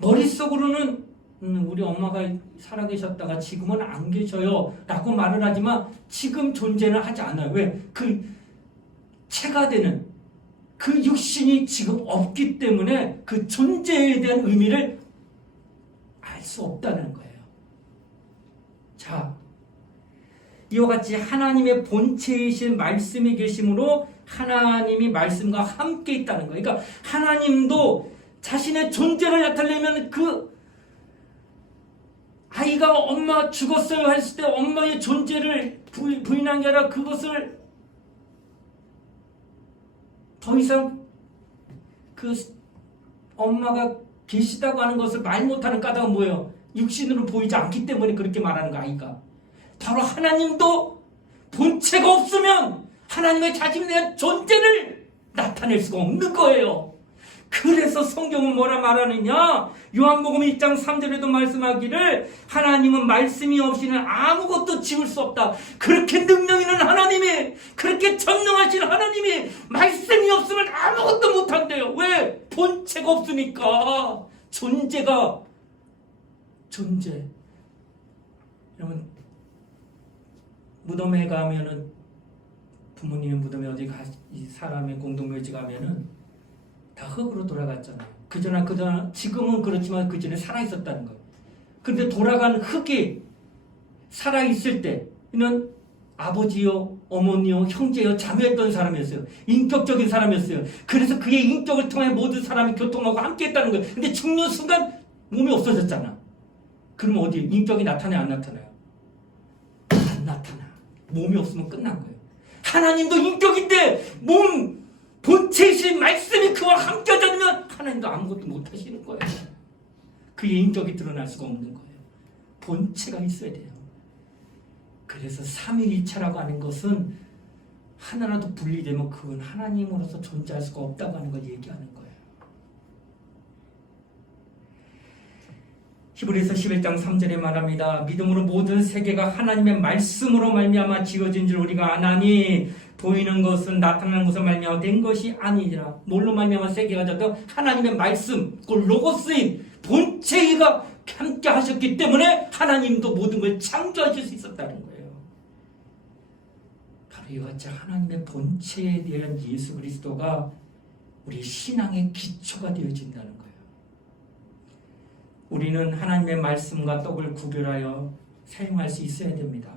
머릿속으로는 우리 엄마가 살아계셨다가 지금은 안 계셔요 라고 말을 하지만 지금 존재는 하지 않아요. 왜? 그 체가 되는 그 육신이 지금 없기 때문에 그 존재에 대한 의미를 알 수 없다는 거예요. 자, 이와 같이 하나님의 본체이신 말씀이 계심으로 하나님이 말씀과 함께 있다는 거예요. 그러니까 하나님도 자신의 존재를 나타내면 그 아이가 엄마 죽었어요 했을 때 엄마의 존재를 부인한 게 아니라 그것을 더 이상 그 엄마가 계시다고 하는 것을 말 못하는 까닭은 뭐예요? 육신으로 보이지 않기 때문에 그렇게 말하는 거 아이가. 바로 하나님도 본체가 없으면 하나님의 자신에 대한 존재를 나타낼 수가 없는 거예요. 그래서 성경은 뭐라 말하느냐? 요한복음 1장 3절에도 말씀하기를 하나님은 말씀이 없이는 아무것도 지을 수 없다. 그렇게 능력 있는 하나님이, 그렇게 전능하신 하나님이 말씀이 없으면 아무것도 못한대요. 왜? 본체가 없으니까. 존재. 여러분, 무덤에 가면은, 부모님의 무덤에 어디 이 사람의 공동묘지 가면은 다 흙으로 돌아갔잖아요. 그전에 지금은 그렇지만 그전에 살아있었다는 거예요. 그런데 돌아간 흙이 살아있을 때는 아버지요, 어머니요, 형제요, 자매였던 사람이었어요. 인격적인 사람이었어요. 그래서 그의 인격을 통해 모든 사람이 교통하고 함께 했다는 거예요. 근데 죽는 순간 몸이 없어졌잖아. 그러면 어디 인격이 나타나요, 안 나타나요? 안 나타나. 몸이 없으면 끝난 거예요. 하나님도 인격인데 본체이신 말씀이 그와 함께 하지 않으면 하나님도 아무것도 못하시는 거예요. 그의 인격이 드러날 수가 없는 거예요. 본체가 있어야 돼요. 그래서 삼위일체라고 하는 것은 하나라도 분리되면 그건 하나님으로서 존재할 수가 없다고 하는 걸 얘기하는 거예요. 히브리서 11장 3절에 말합니다. 믿음으로 모든 세계가 하나님의 말씀으로 말미암아 지어진 줄 우리가 아나니 보이는 것은 나타나는 것을 말미암아 된 것이 아니니라. 뭘로 말미암아 세계가 졌다? 하나님의 말씀, 그 로고스인 본체가 함께 하셨기 때문에 하나님도 모든 걸 창조하실 수 있었다는 거예요. 바로 이와 같이 하나님의 본체에 대한 예수 그리스도가 우리 신앙의 기초가 되어진다는 거예요. 우리는 하나님의 말씀과 떡을 구별하여 사용할 수 있어야 됩니다.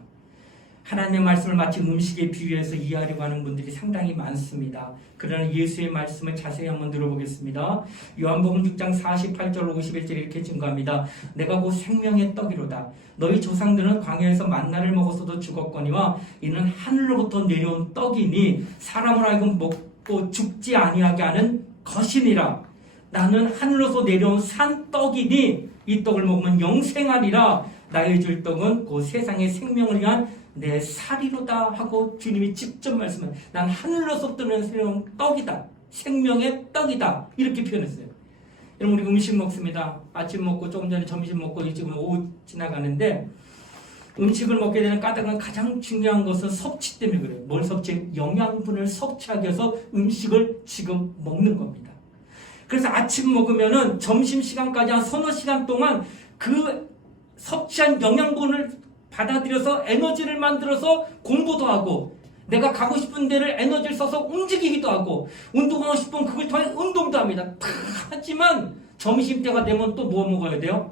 하나님의 말씀을 마치 음식에 비유해서 이해하려고 하는 분들이 상당히 많습니다. 그러나 예수의 말씀을 자세히 한번 들어보겠습니다. 요한복음 6장 48절 51절 이렇게 증거합니다. 내가 곧 생명의 떡이로다. 너희 조상들은 광야에서 만나를 먹어서도 죽었거니와 이는 하늘로부터 내려온 떡이니 사람을 하여금 먹고 죽지 아니하게 하는 것이니라. 나는 하늘로서 내려온 산 떡이니 이 떡을 먹으면 영생하리라. 나의 줄 떡은 그 세상의 생명을 위한 내 살이로다 하고 주님이 직접 말씀하세요. 난 하늘로서 내려온 떡이다. 생명의 떡이다. 이렇게 표현했어요. 여러분 우리 음식 먹습니다. 아침 먹고 조금 전에 점심 먹고 지금 오후 지나가는데 음식을 먹게 되는 까닭은 가장 중요한 것은 섭취 때문에 그래요. 뭘 섭취해? 영양분을 섭취하기 위해서 음식을 지금 먹는 겁니다. 그래서 아침 먹으면은 점심시간까지 한 서너 시간 동안 그 섭취한 영양분을 받아들여서 에너지를 만들어서 공부도 하고 내가 가고 싶은 데를 에너지를 써서 움직이기도 하고 운동하고 싶으면 그걸 통해 운동도 합니다. 하지만 점심때가 되면 또 뭐 먹어야 돼요?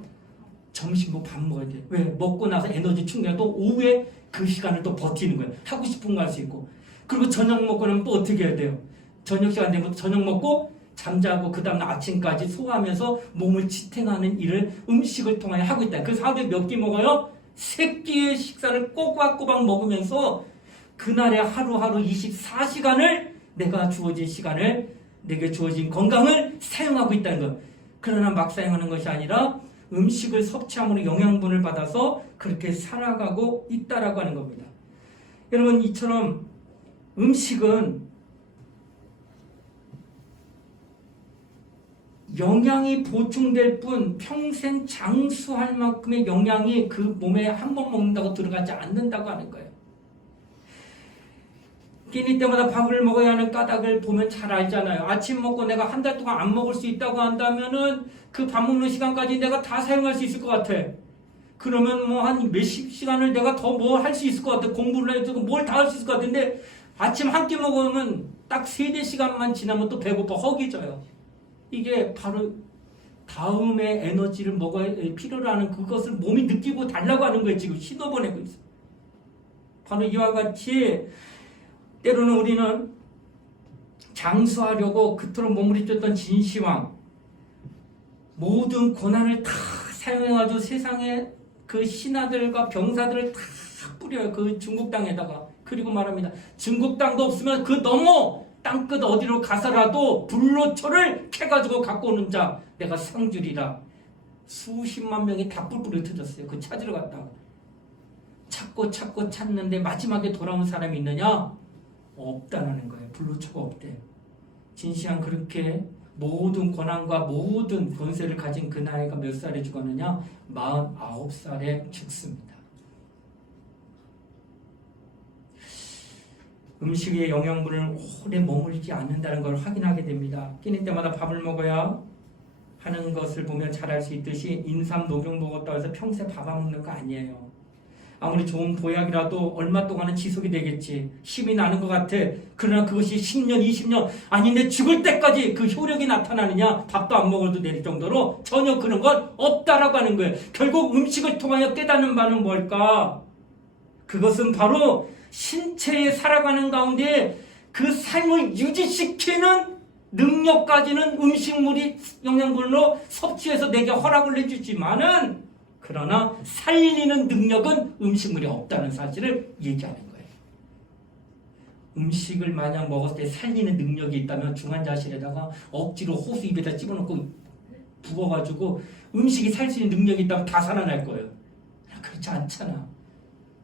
점심 밥 먹어야 돼요. 왜? 먹고 나서 에너지 충전해 또 오후에 그 시간을 또 버티는 거예요. 하고 싶은 거 할 수 있고. 그리고 저녁 먹고 나면 또 어떻게 해야 돼요? 저녁 시간 되면 저녁 먹고 잠자고 그 다음날 아침까지 소화하면서 몸을 지탱하는 일을 음식을 통해 하고 있다. 그래서 하루에 몇 끼 먹어요? 3끼의 식사를 꼬박꼬박 먹으면서 그날의 하루하루 24시간을 내가 주어진 시간을 내게 주어진 건강을 사용하고 있다는 것. 그러나 막 사용하는 것이 아니라 음식을 섭취함으로 영양분을 받아서 그렇게 살아가고 있다라고 하는 겁니다. 여러분 이처럼 음식은 영양이 보충될 뿐 평생 장수할 만큼의 영양이 그 몸에 한 번 먹는다고 들어가지 않는다고 하는 거예요. 끼니 때마다 밥을 먹어야 하는 까닭을 보면 잘 알잖아요. 아침 먹고 내가 한 달 동안 안 먹을 수 있다고 한다면은 그 밥 먹는 시간까지 내가 다 사용할 수 있을 것 같아. 그러면 뭐 한 몇십 시간을 내가 더 뭘 할 수 있을 것 같아. 공부를 해도 뭘 다 할 수 있을 것 같은데 아침 한 끼 먹으면 딱 3-4시간만 지나면 또 배고파 허기져요. 이게 바로 다음에 에너지를 먹어야 필요로 하는 그것을 몸이 느끼고 달라고 하는 거예요. 지금 신호 보내고 있어요. 바로 이와 같이 때로는 우리는 장수하려고 그토록 몸부림쳤던 진시황 모든 고난을 다 사용해가지고 세상에 그 신하들과 병사들을 다 뿌려요. 그 중국 땅에다가. 그리고 말합니다. 중국 땅도 없으면 그 너머 땅끝 어디로 가서라도 불로초를 캐가지고 갖고 오는 자 내가 상 주리라. 수십만 명이 다 뿔뿔이 흩어졌어요. 그 찾으러 갔다가 찾고 찾는데 마지막에 돌아온 사람이 있느냐? 없다라는 거예요. 불로초가 없대. 진시황 그렇게 모든 권한과 모든 권세를 가진 그 나이가 몇 살에 죽었느냐? 49살에 죽습니다. 음식의 영양분을 오래 머물지 않는다는 걸 확인하게 됩니다. 끼니 때마다 밥을 먹어야 하는 것을 보면 잘 알 수 있듯이 인삼 녹용 먹었다고 해서 평생 밥 안 먹는 거 아니에요. 아무리 좋은 보약이라도 얼마 동안은 지속이 되겠지. 힘이 나는 것 같아. 그러나 그것이 10년, 20년, 아니 내 죽을 때까지 그 효력이 나타나느냐? 밥도 안 먹어도 될 정도로 전혀 그런 건 없다라고 하는 거예요. 결국 음식을 통하여 깨닫는 바는 뭘까? 그것은 바로 신체에 살아가는 가운데 그 삶을 유지시키는 능력까지는 음식물이 영양분으로 섭취해서 내게 허락을 해주지만은 그러나 살리는 능력은 음식물이 없다는 사실을 얘기하는 거예요. 음식을 만약 먹었을 때 살리는 능력이 있다면 중환자실에다가 억지로 호수 입에다 집어넣고 부어가지고 음식이 살 수 있는 능력이 있다면 다 살아날 거예요. 그렇지 않잖아.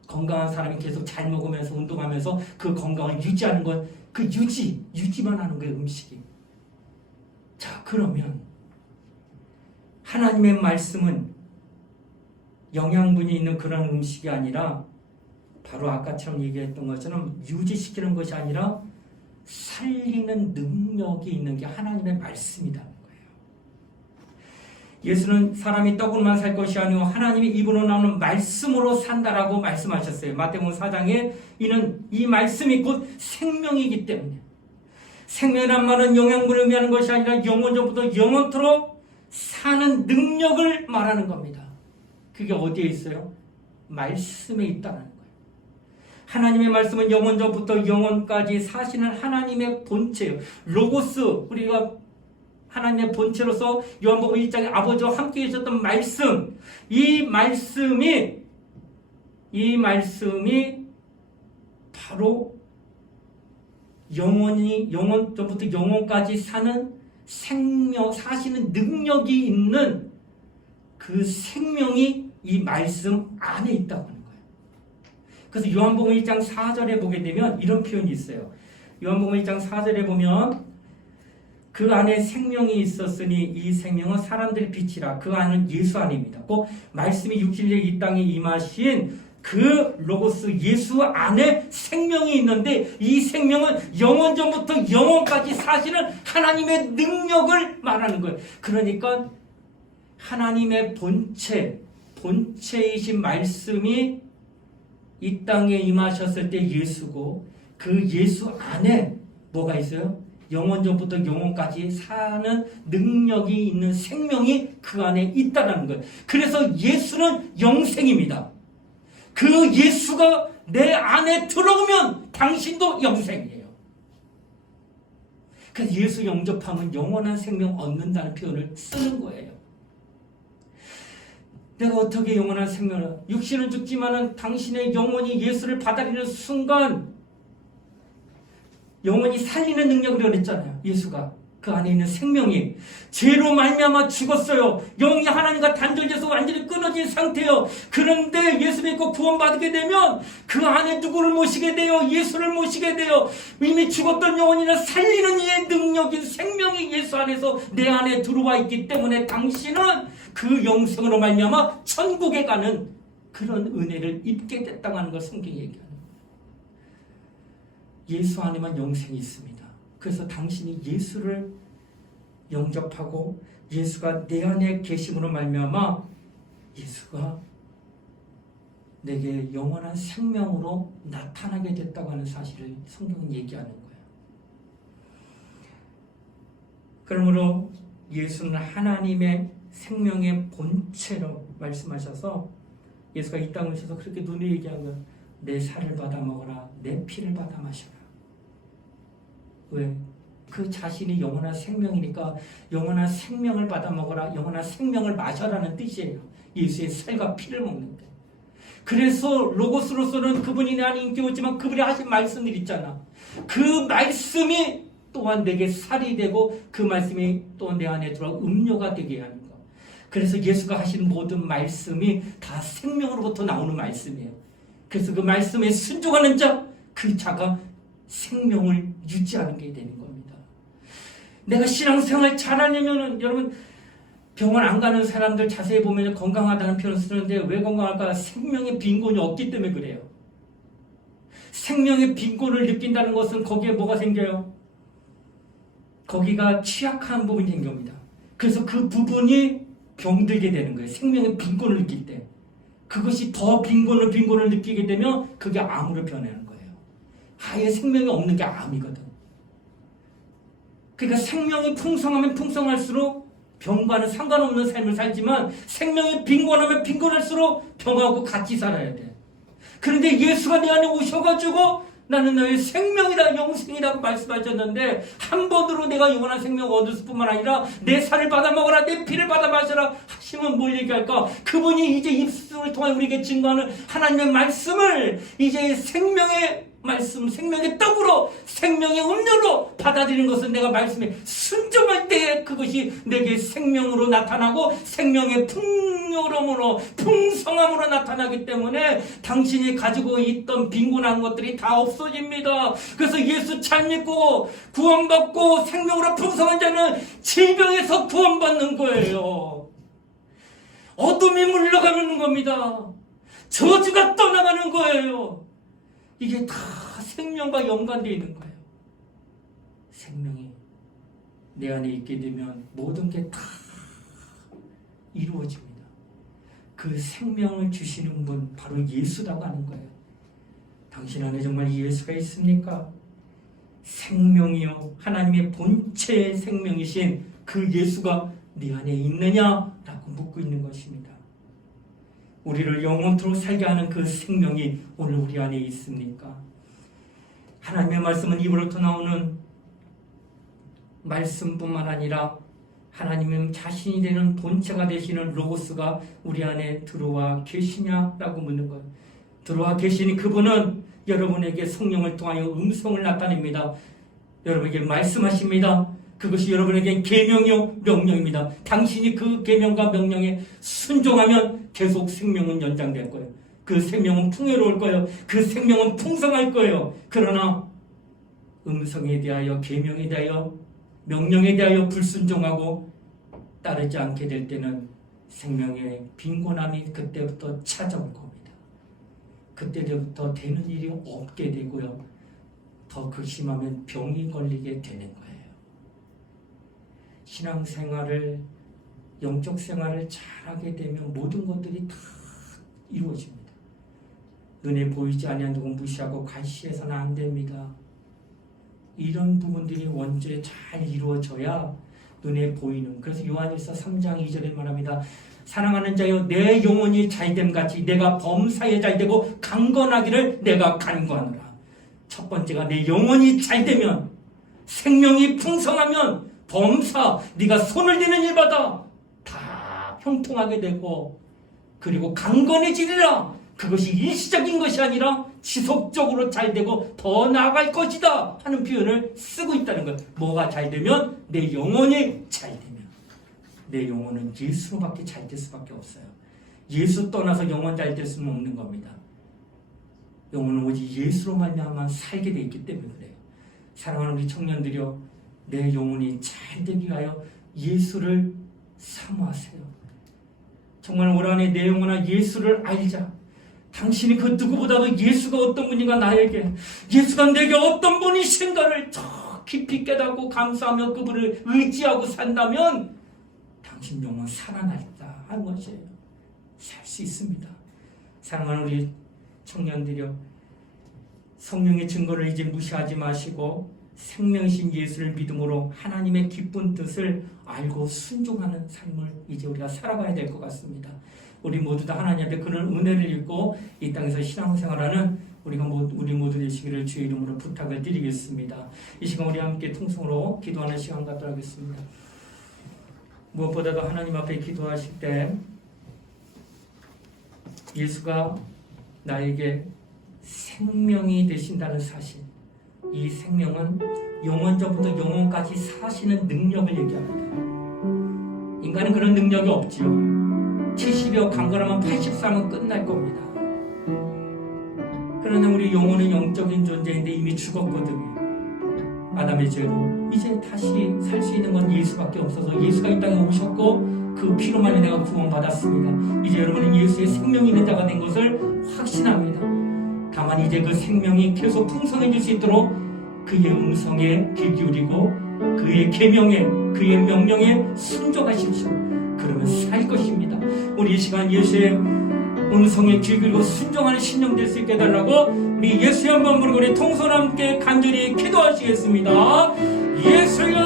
건강한 사람이 계속 잘 먹으면서 운동하면서 그 건강을 유지하는 건 그 유지만 하는 거예요, 음식이. 자, 그러면 하나님의 말씀은 영양분이 있는 그런 음식이 아니라 바로 아까처럼 얘기했던 것처럼 유지시키는 것이 아니라 살리는 능력이 있는 게 하나님의 말씀이라는 거예요. 예수는 사람이 떡으로만 살 것이 아니고 하나님의 입으로 나오는 말씀으로 산다라고 말씀하셨어요. 마태복음 4장에 이는 이 말씀이 곧 생명이기 때문에 생명이란 말은 영양분을 의미하는 것이 아니라 영원전부터 영원토록 사는 능력을 말하는 겁니다. 그게 어디에 있어요? 말씀에 있다는 거예요. 하나님의 말씀은 영원전부터 영원까지 사시는 하나님의 본체예요. 로고스, 우리가 하나님의 본체로서 요한복음 1장에 아버지와 함께 계셨던 말씀, 이 말씀이 바로 영원전부터 영원까지 사는 생명, 사시는 능력이 있는 그 생명이 이 말씀 안에 있다고 하는 거예요. 그래서 요한복음 1장 4절에 보게 되면 이런 표현이 있어요. 요한복음 1장 4절에 보면 그 안에 생명이 있었으니 이 생명은 사람들의 빛이라. 그 안은 예수 안입니다. 그 말씀이 육신의 이 땅에 임하신 그 로고스 예수 안에 생명이 있는데 이 생명은 영원전부터 영원까지 사시는 하나님의 능력을 말하는 거예요. 그러니까 하나님의 본체이신 말씀이 이 땅에 임하셨을 때 예수고 그 예수 안에 뭐가 있어요? 영원전부터 영원까지 사는 능력이 있는 생명이 그 안에 있다는 거예요. 그래서 예수는 영생입니다. 그 예수가 내 안에 들어오면 당신도 영생이에요. 그래서 예수 영접하면 영원한 생명 얻는다는 표현을 쓰는 거예요. 내가 어떻게 영원한 생명을, 육신은 죽지만은 당신의 영혼이 예수를 받아들이는 순간 영혼이 살리는 능력을 그랬잖아요. 예수가 그 안에 있는 생명이 죄로 말미암아 죽었어요. 영이 하나님과 단절돼서 완전히 끊어진 상태예요. 그런데 예수 믿고 구원받게 되면 그 안에 누구를 모시게 돼요? 예수를 모시게 돼요. 이미 죽었던 영혼이나 살리는 이의 능력인 생명이 예수 안에서 내 안에 들어와 있기 때문에 당신은 그 영생으로 말미암아 천국에 가는 그런 은혜를 입게 됐다고 하는 걸 성경이 얘기합니다. 예수 안에만 영생이 있습니다. 그래서 당신이 예수를 영접하고 예수가 내 안에 계심으로 말미암아 예수가 내게 영원한 생명으로 나타나게 됐다고 하는 사실을 성경은 얘기하는 거예요. 그러므로 예수는 하나님의 생명의 본체로 말씀하셔서 예수가 이 땅을 오셔서 그렇게 눈에 얘기한 거예요. 내 살을 받아 먹어라. 내 피를 받아 마셔라. 왜? 그 자신이 영원한 생명이니까 영원한 생명을 받아 먹어라, 영원한 생명을 마셔라는 뜻이에요. 예수의 살과 피를 먹는 데. 그래서 로고스로서는 그분이 내 안에 인기 있지만 그분이 하신 말씀들 있잖아. 그 말씀이 또한 내게 살이 되고 그 말씀이 또 내 안에 들어와 음료가 되게 하는 거. 그래서 예수가 하신 모든 말씀이 다 생명으로부터 나오는 말씀이에요. 그래서 그 말씀에 순종하는 자, 그 자가 생명을 유지하는 게 되는 겁니다. 내가 신앙생활 잘하려면은 여러분 병원 안 가는 사람들 자세히 보면 건강하다는 표현을 쓰는데 왜 건강할까? 생명의 빈곤이 없기 때문에 그래요. 생명의 빈곤을 느낀다는 것은 거기에 뭐가 생겨요? 거기가 취약한 부분이 생깁니다. 그래서 그 부분이 병들게 되는 거예요. 생명의 빈곤을 느낄 때. 그것이 더 빈곤을 느끼게 되면 그게 암으로 변하는 거예요. 아예 생명이 없는 게 암이거든. 그러니까 생명이 풍성하면 풍성할수록 병과는 상관없는 삶을 살지만 생명이 빈곤하면 빈곤할수록 병하고 같이 살아야 돼. 그런데 예수가 내 안에 오셔가지고 나는 너의 생명이다 영생이라고 말씀하셨는데 한 번으로 내가 영원한 생명을 얻을 뿐만 아니라 내 살을 받아 먹어라 내 피를 받아 마셔라 하시면 뭘 얘기할까? 그분이 이제 입술을 통해 우리에게 증거하는 하나님의 말씀을 이제 생명의 말씀, 생명의 떡으로 생명의 음료로 받아들이는 것은 내가 말씀에 순종할 때에 그것이 내게 생명으로 나타나고 생명의 풍요로움으로 풍성함으로 나타나기 때문에 당신이 가지고 있던 빈곤한 것들이 다 없어집니다. 그래서 예수 잘 믿고 구원받고 생명으로 풍성한 자는 질병에서 구원받는 거예요. 어둠이 물러가는 겁니다. 저주가 떠나가는 거예요. 이게 다 생명과 연관되어 있는 거예요. 생명이 내 안에 있게 되면 모든 게 다 이루어집니다. 그 생명을 주시는 분 바로 예수라고 하는 거예요. 당신 안에 정말 예수가 있습니까? 생명이요 하나님의 본체의 생명이신 그 예수가 네 안에 있느냐라고 묻고 있는 것입니다. 우리를 영원토록 살게 하는 그 생명이 오늘 우리 안에 있습니까? 하나님의 말씀은 입으로부터 나오는 말씀뿐만 아니라 하나님은 자신이 되는 본체가 되시는 로고스가 우리 안에 들어와 계시냐라고 묻는 거예요. 들어와 계시니 그분은 여러분에게 성령을 통하여 음성을 나타냅니다. 여러분에게 말씀하십니다. 그것이 여러분에게 계명이요 명령입니다. 당신이 그 계명과 명령에 순종하면 계속 생명은 연장될 거예요. 그 생명은 풍요로울 거예요. 그 생명은 풍성할 거예요. 그러나 음성에 대하여 계명에 대하여 명령에 대하여 불순종하고 따르지 않게 될 때는 생명의 빈곤함이 그때부터 찾아올 겁니다. 그때부터 되는 일이 없게 되고요. 더 극심하면 병이 걸리게 되는 거예요. 신앙생활을 영적 생활을 잘하게 되면 모든 것들이 다 이루어집니다. 눈에 보이지 아니하는 거 무시하고 과시해서는 안 됩니다. 이런 부분들이 원죄 잘 이루어져야 눈에 보이는. 그래서 요한일서 3장 2절에 말합니다. 사랑하는 자여 내 영혼이 잘됨 같이 내가 범사에 잘되고 강건하기를 내가 간구하노라. 첫 번째가 내 영혼이 잘되면 생명이 풍성하면 범사, 네가 손을 대는 일마다 다 형통하게 되고 그리고 강건해지리라. 그것이 일시적인 것이 아니라 지속적으로 잘 되고 더 나아갈 것이다 하는 표현을 쓰고 있다는 거예요. 뭐가 잘 되면? 내 영혼이 잘 되면. 내 영혼은 예수로밖에 잘 될 수밖에 없어요. 예수 떠나서 영혼 잘 될 수는 없는 겁니다. 영혼은 오직 예수로 말미암아 살게 돼 있기 때문에 그래요. 사랑하는 우리 청년들이여 내 영혼이 잘 되기 위하여 예수를 사모하세요. 정말 올 한해 내 영혼아 예수를 알자. 당신이 그 누구보다도 예수가 어떤 분인가 나에게 예수가 내게 어떤 분이신가를 더 깊이 깨닫고 감사하며 그분을 의지하고 산다면 당신 영혼 살아날다 하는 것이에요. 살 수 있습니다. 사랑하는 우리 청년들이여 성령의 증거를 이제 무시하지 마시고 생명이신 예수를 믿음으로 하나님의 기쁜 뜻을 알고 순종하는 삶을 이제 우리가 살아가야 될 것 같습니다. 우리 모두 다 하나님 앞에 그런 은혜를 입고 이 땅에서 신앙생활하는 우리 모두 되시기를 주의 이름으로 부탁을 드리겠습니다. 이 시간 우리 함께 통성으로 기도하는 시간 갖도록 하겠습니다. 무엇보다도 하나님 앞에 기도하실 때 예수가 나에게 생명이 되신다는 사실, 이 생명은 영원전부터 영원까지 사시는 능력을 얘기합니다. 인간은 그런 능력이 없지요. 70여 강건하면 83은 끝날 겁니다. 그러나 우리 영혼은 영적인 존재인데 이미 죽었거든요. 아담의 죄로 이제 다시 살 수 있는 건 예수밖에 없어서 예수가 이 땅에 오셨고 그 피로만이 내가 구원받았습니다. 이제 여러분은 예수의 생명이 있는 자가 된 것을 확신합니다. 다만 이제 그 생명이 계속 풍성해질 수 있도록 그의 음성에 귀 기울이고 그의 계명에 그의 명령에 순종하십시오. 그러면 살 것입니다. 우리 이 시간 예수의 음성에 귀 기울이고 순종하는 신령 될 수 있게 해달라고 우리 예수의 한번 부르고 우리 통솔 함께 간절히 기도하시겠습니다. 예수여,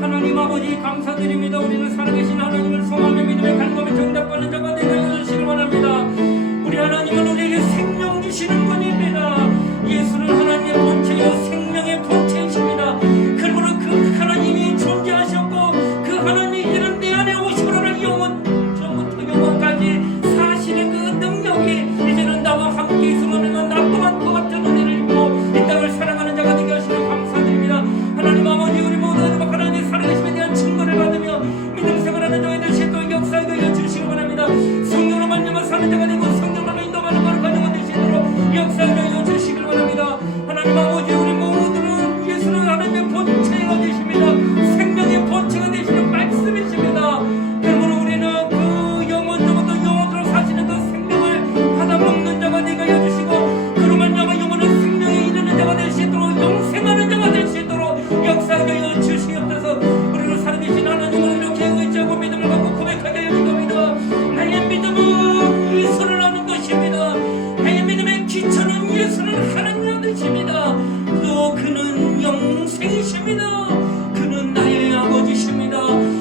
하나님 아버지 감사드립니다. 우리는 살아계신 하나님을 소망하며 믿음의 간구하며 정답받는 자가 되게 해주시길 원합니다. 우리 하나님은 우리에게 생명 주시는 분입니다. 예수는 하나님의 본체요 생명의 본체이십니다. 그러므로 그 하나님이 존재하셨고 그 하나님이 이런 내 안에 오시고는 영원 전부터 영원까지 사실의 그 능력이 이제는 나와 함께 있으면 나또한 것 같은 은혜를 입고 이 땅을 사랑하는 자가 되게 하시는 감사드립니다. 하나님 아버지 우리 모두가 하나님의 살아계심에 대한 증거를 받으며 믿음 생활하는 자가 되시 또 역사에 되어 주시기 바랍니다. 성령으로 말미암아 사는 자가 되고 성령으로 인도하는 것을 가져가 되시도록 역사에 되어 주시길 바랍니다. 하나님 아버지 우리 모두는 예수는 하나님의 본체가 되십니다. 생명의 본체가 되시는 말씀이십니다. 그러므로 우리는 그 영원부터 영원으로 사시는 그 생명을 받아먹는 자가 되게 하여 주시고 그로 말미암아 영원한 생명에 이르는 자가 될 수 있도록 영생하는 자가 될 수 있도록 역사에 되어 주시옵소서. 우리를 살아계신 하나님을 이렇게 의지하고 믿음을 갖고 고백하게 하여 주옵니다. 나의 믿음은 예수를 아는 것입니다. 나의 믿음의 기초는 예수는 하나님 아들이십니다. 또 그는 영생이십니다. 그는 나의 아버지십니다.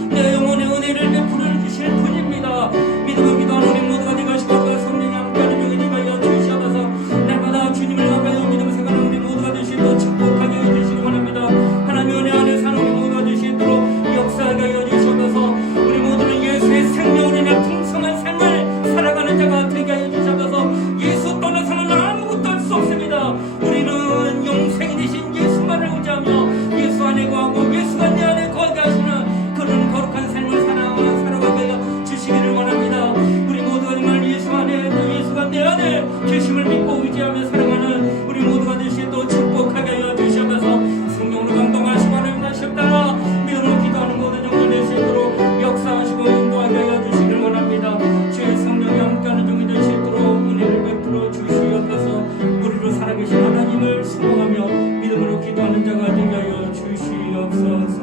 내 영혼의 은혜를 베풀어 주실 분입니다. 믿음을 기도하는 우리 모두가 되게 하시고 성령이 함께하는 영이 되게 하여 주시옵소서. 날마다 주님을 향하여 믿음을 생각하는 우리 모두가 되시도록 축복하게 해주시기 바랍니다. 하나님 은혜 안에 사는 우리 모두가 되시도록 역사하게 하여 주시옵소서. 우리 모두는 예수의 생명으로 인해 풍성한 삶을 살아가는 자가 되게 하여 주시옵소서. 예수 떠나서는 아무것도 할 수 없습니다. 우리는 영생이 되신 예수만을 의지하며 예수 안에 거하고 예수가 내 안에 거하게 하시는 그런 거룩한 삶을 살아가게 하여 주시기를 원합니다. 우리 모두가 정말 예수 안에 또 예수가 내 안에 계심을 믿고 의지하며 살아가는 우리 모두가 되시도록 축복하게 하여 주시옵소서. 성령으로 감동하시고 하나님 말씀 따라 믿음으로 기도하는 모든 종들 될 수 있도록 역사하시고 인도하게 하여 주시기를 원합니다. 주의 성령이 함께하는 종이 될 수 있도록 은혜를 베풀어 주시옵소서. 우리로 살아계신 하나님을 수고하며 믿음으로 기도하는 자가 되게 하여 주시옵소서.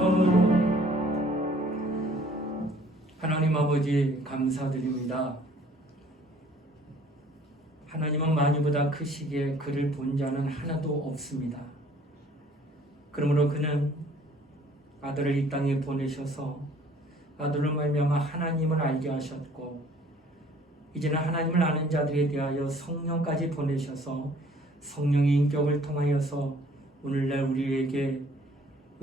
하나님 아버지 감사드립니다. 하나님은 만유보다 크시기에 그를 본 자는 하나도 없습니다. 그러므로 그는 아들을 이 땅에 보내셔서 아들로 말미암아 하나님을 알게 하셨고 이제는 하나님을 아는 자들에 대하여 성령까지 보내셔서 성령의 인격을 통하여서 오늘날 우리에게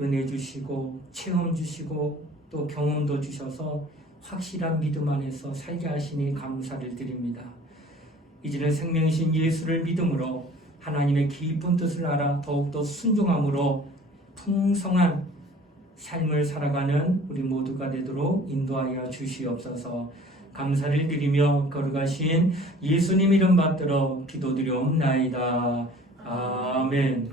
은혜 주시고 체험 주시고 또 경험도 주셔서 확실한 믿음 안에서 살게 하시니 감사를 드립니다. 이제는 생명이신 예수를 믿음으로 하나님의 깊은 뜻을 알아 더욱더 순종함으로 풍성한 삶을 살아가는 우리 모두가 되도록 인도하여 주시옵소서. 감사를 드리며 거룩하신 예수님 이름 받들어 기도드리옵나이다. 아멘.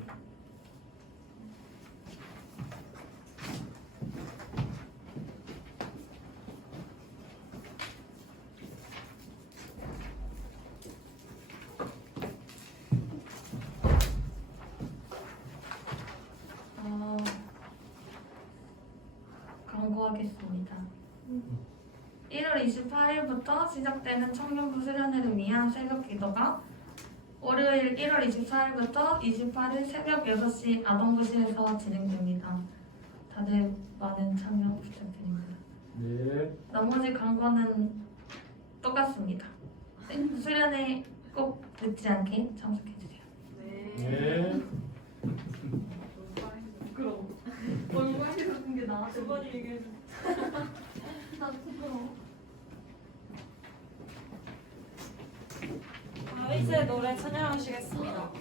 광고하겠습니다. 1월 28일부터 시작되는 청년부 수련회를 위한 새벽 기도가 월요일 1월 24일부터 28일 새벽 6시 아동부실에서 진행됩니다. 다들 많은 참여 부탁드립니다. 네. 나머지 광고는 똑같습니다. 네, 수련회 꼭 늦지 않게 참석해주세요. 네. 부끄러워. 얼굴 해주는 게 나아. 두 번이 얘기해줘. 나 부끄러워. 아이즈의 노래 찬양하시겠습니다.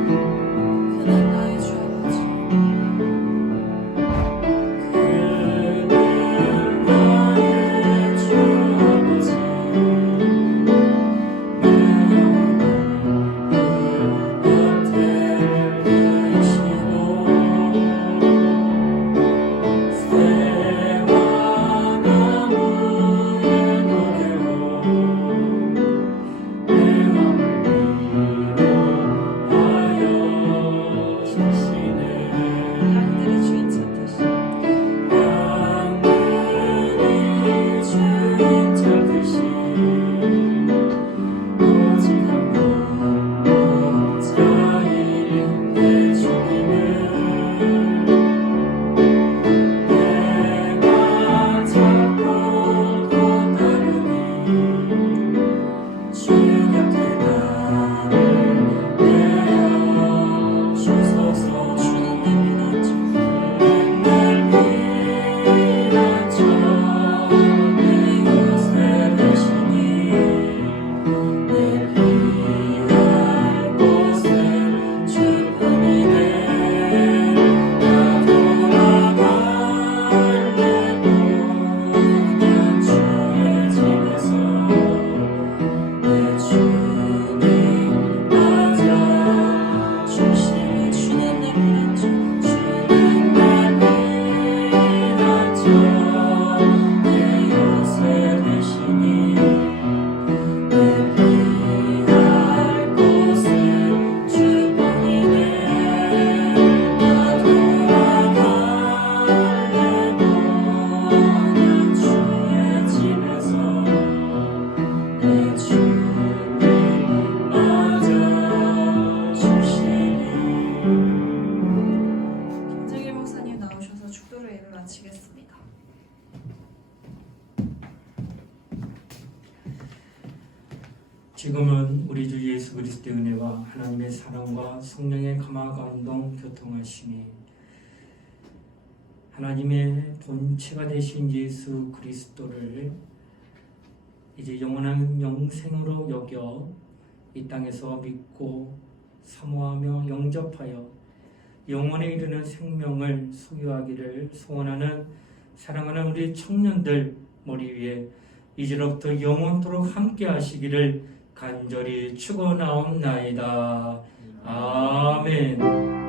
그는 나의 주 아버지. 그는 지금은 우리 주 예수 그리스도의 은혜와 하나님의 사랑과 성령의 감화 감동 교통하심이 하나님의 본체가 되신 예수 그리스도를 이제 영원한 영생으로 여겨 이 땅에서 믿고 사모하며 영접하여 영원에 이르는 생명을 소유하기를 소원하는 사랑하는 우리 청년들 머리 위에 이제로부터 영원토록 함께 하시기를 간절히 축원하옵나이다. 아멘.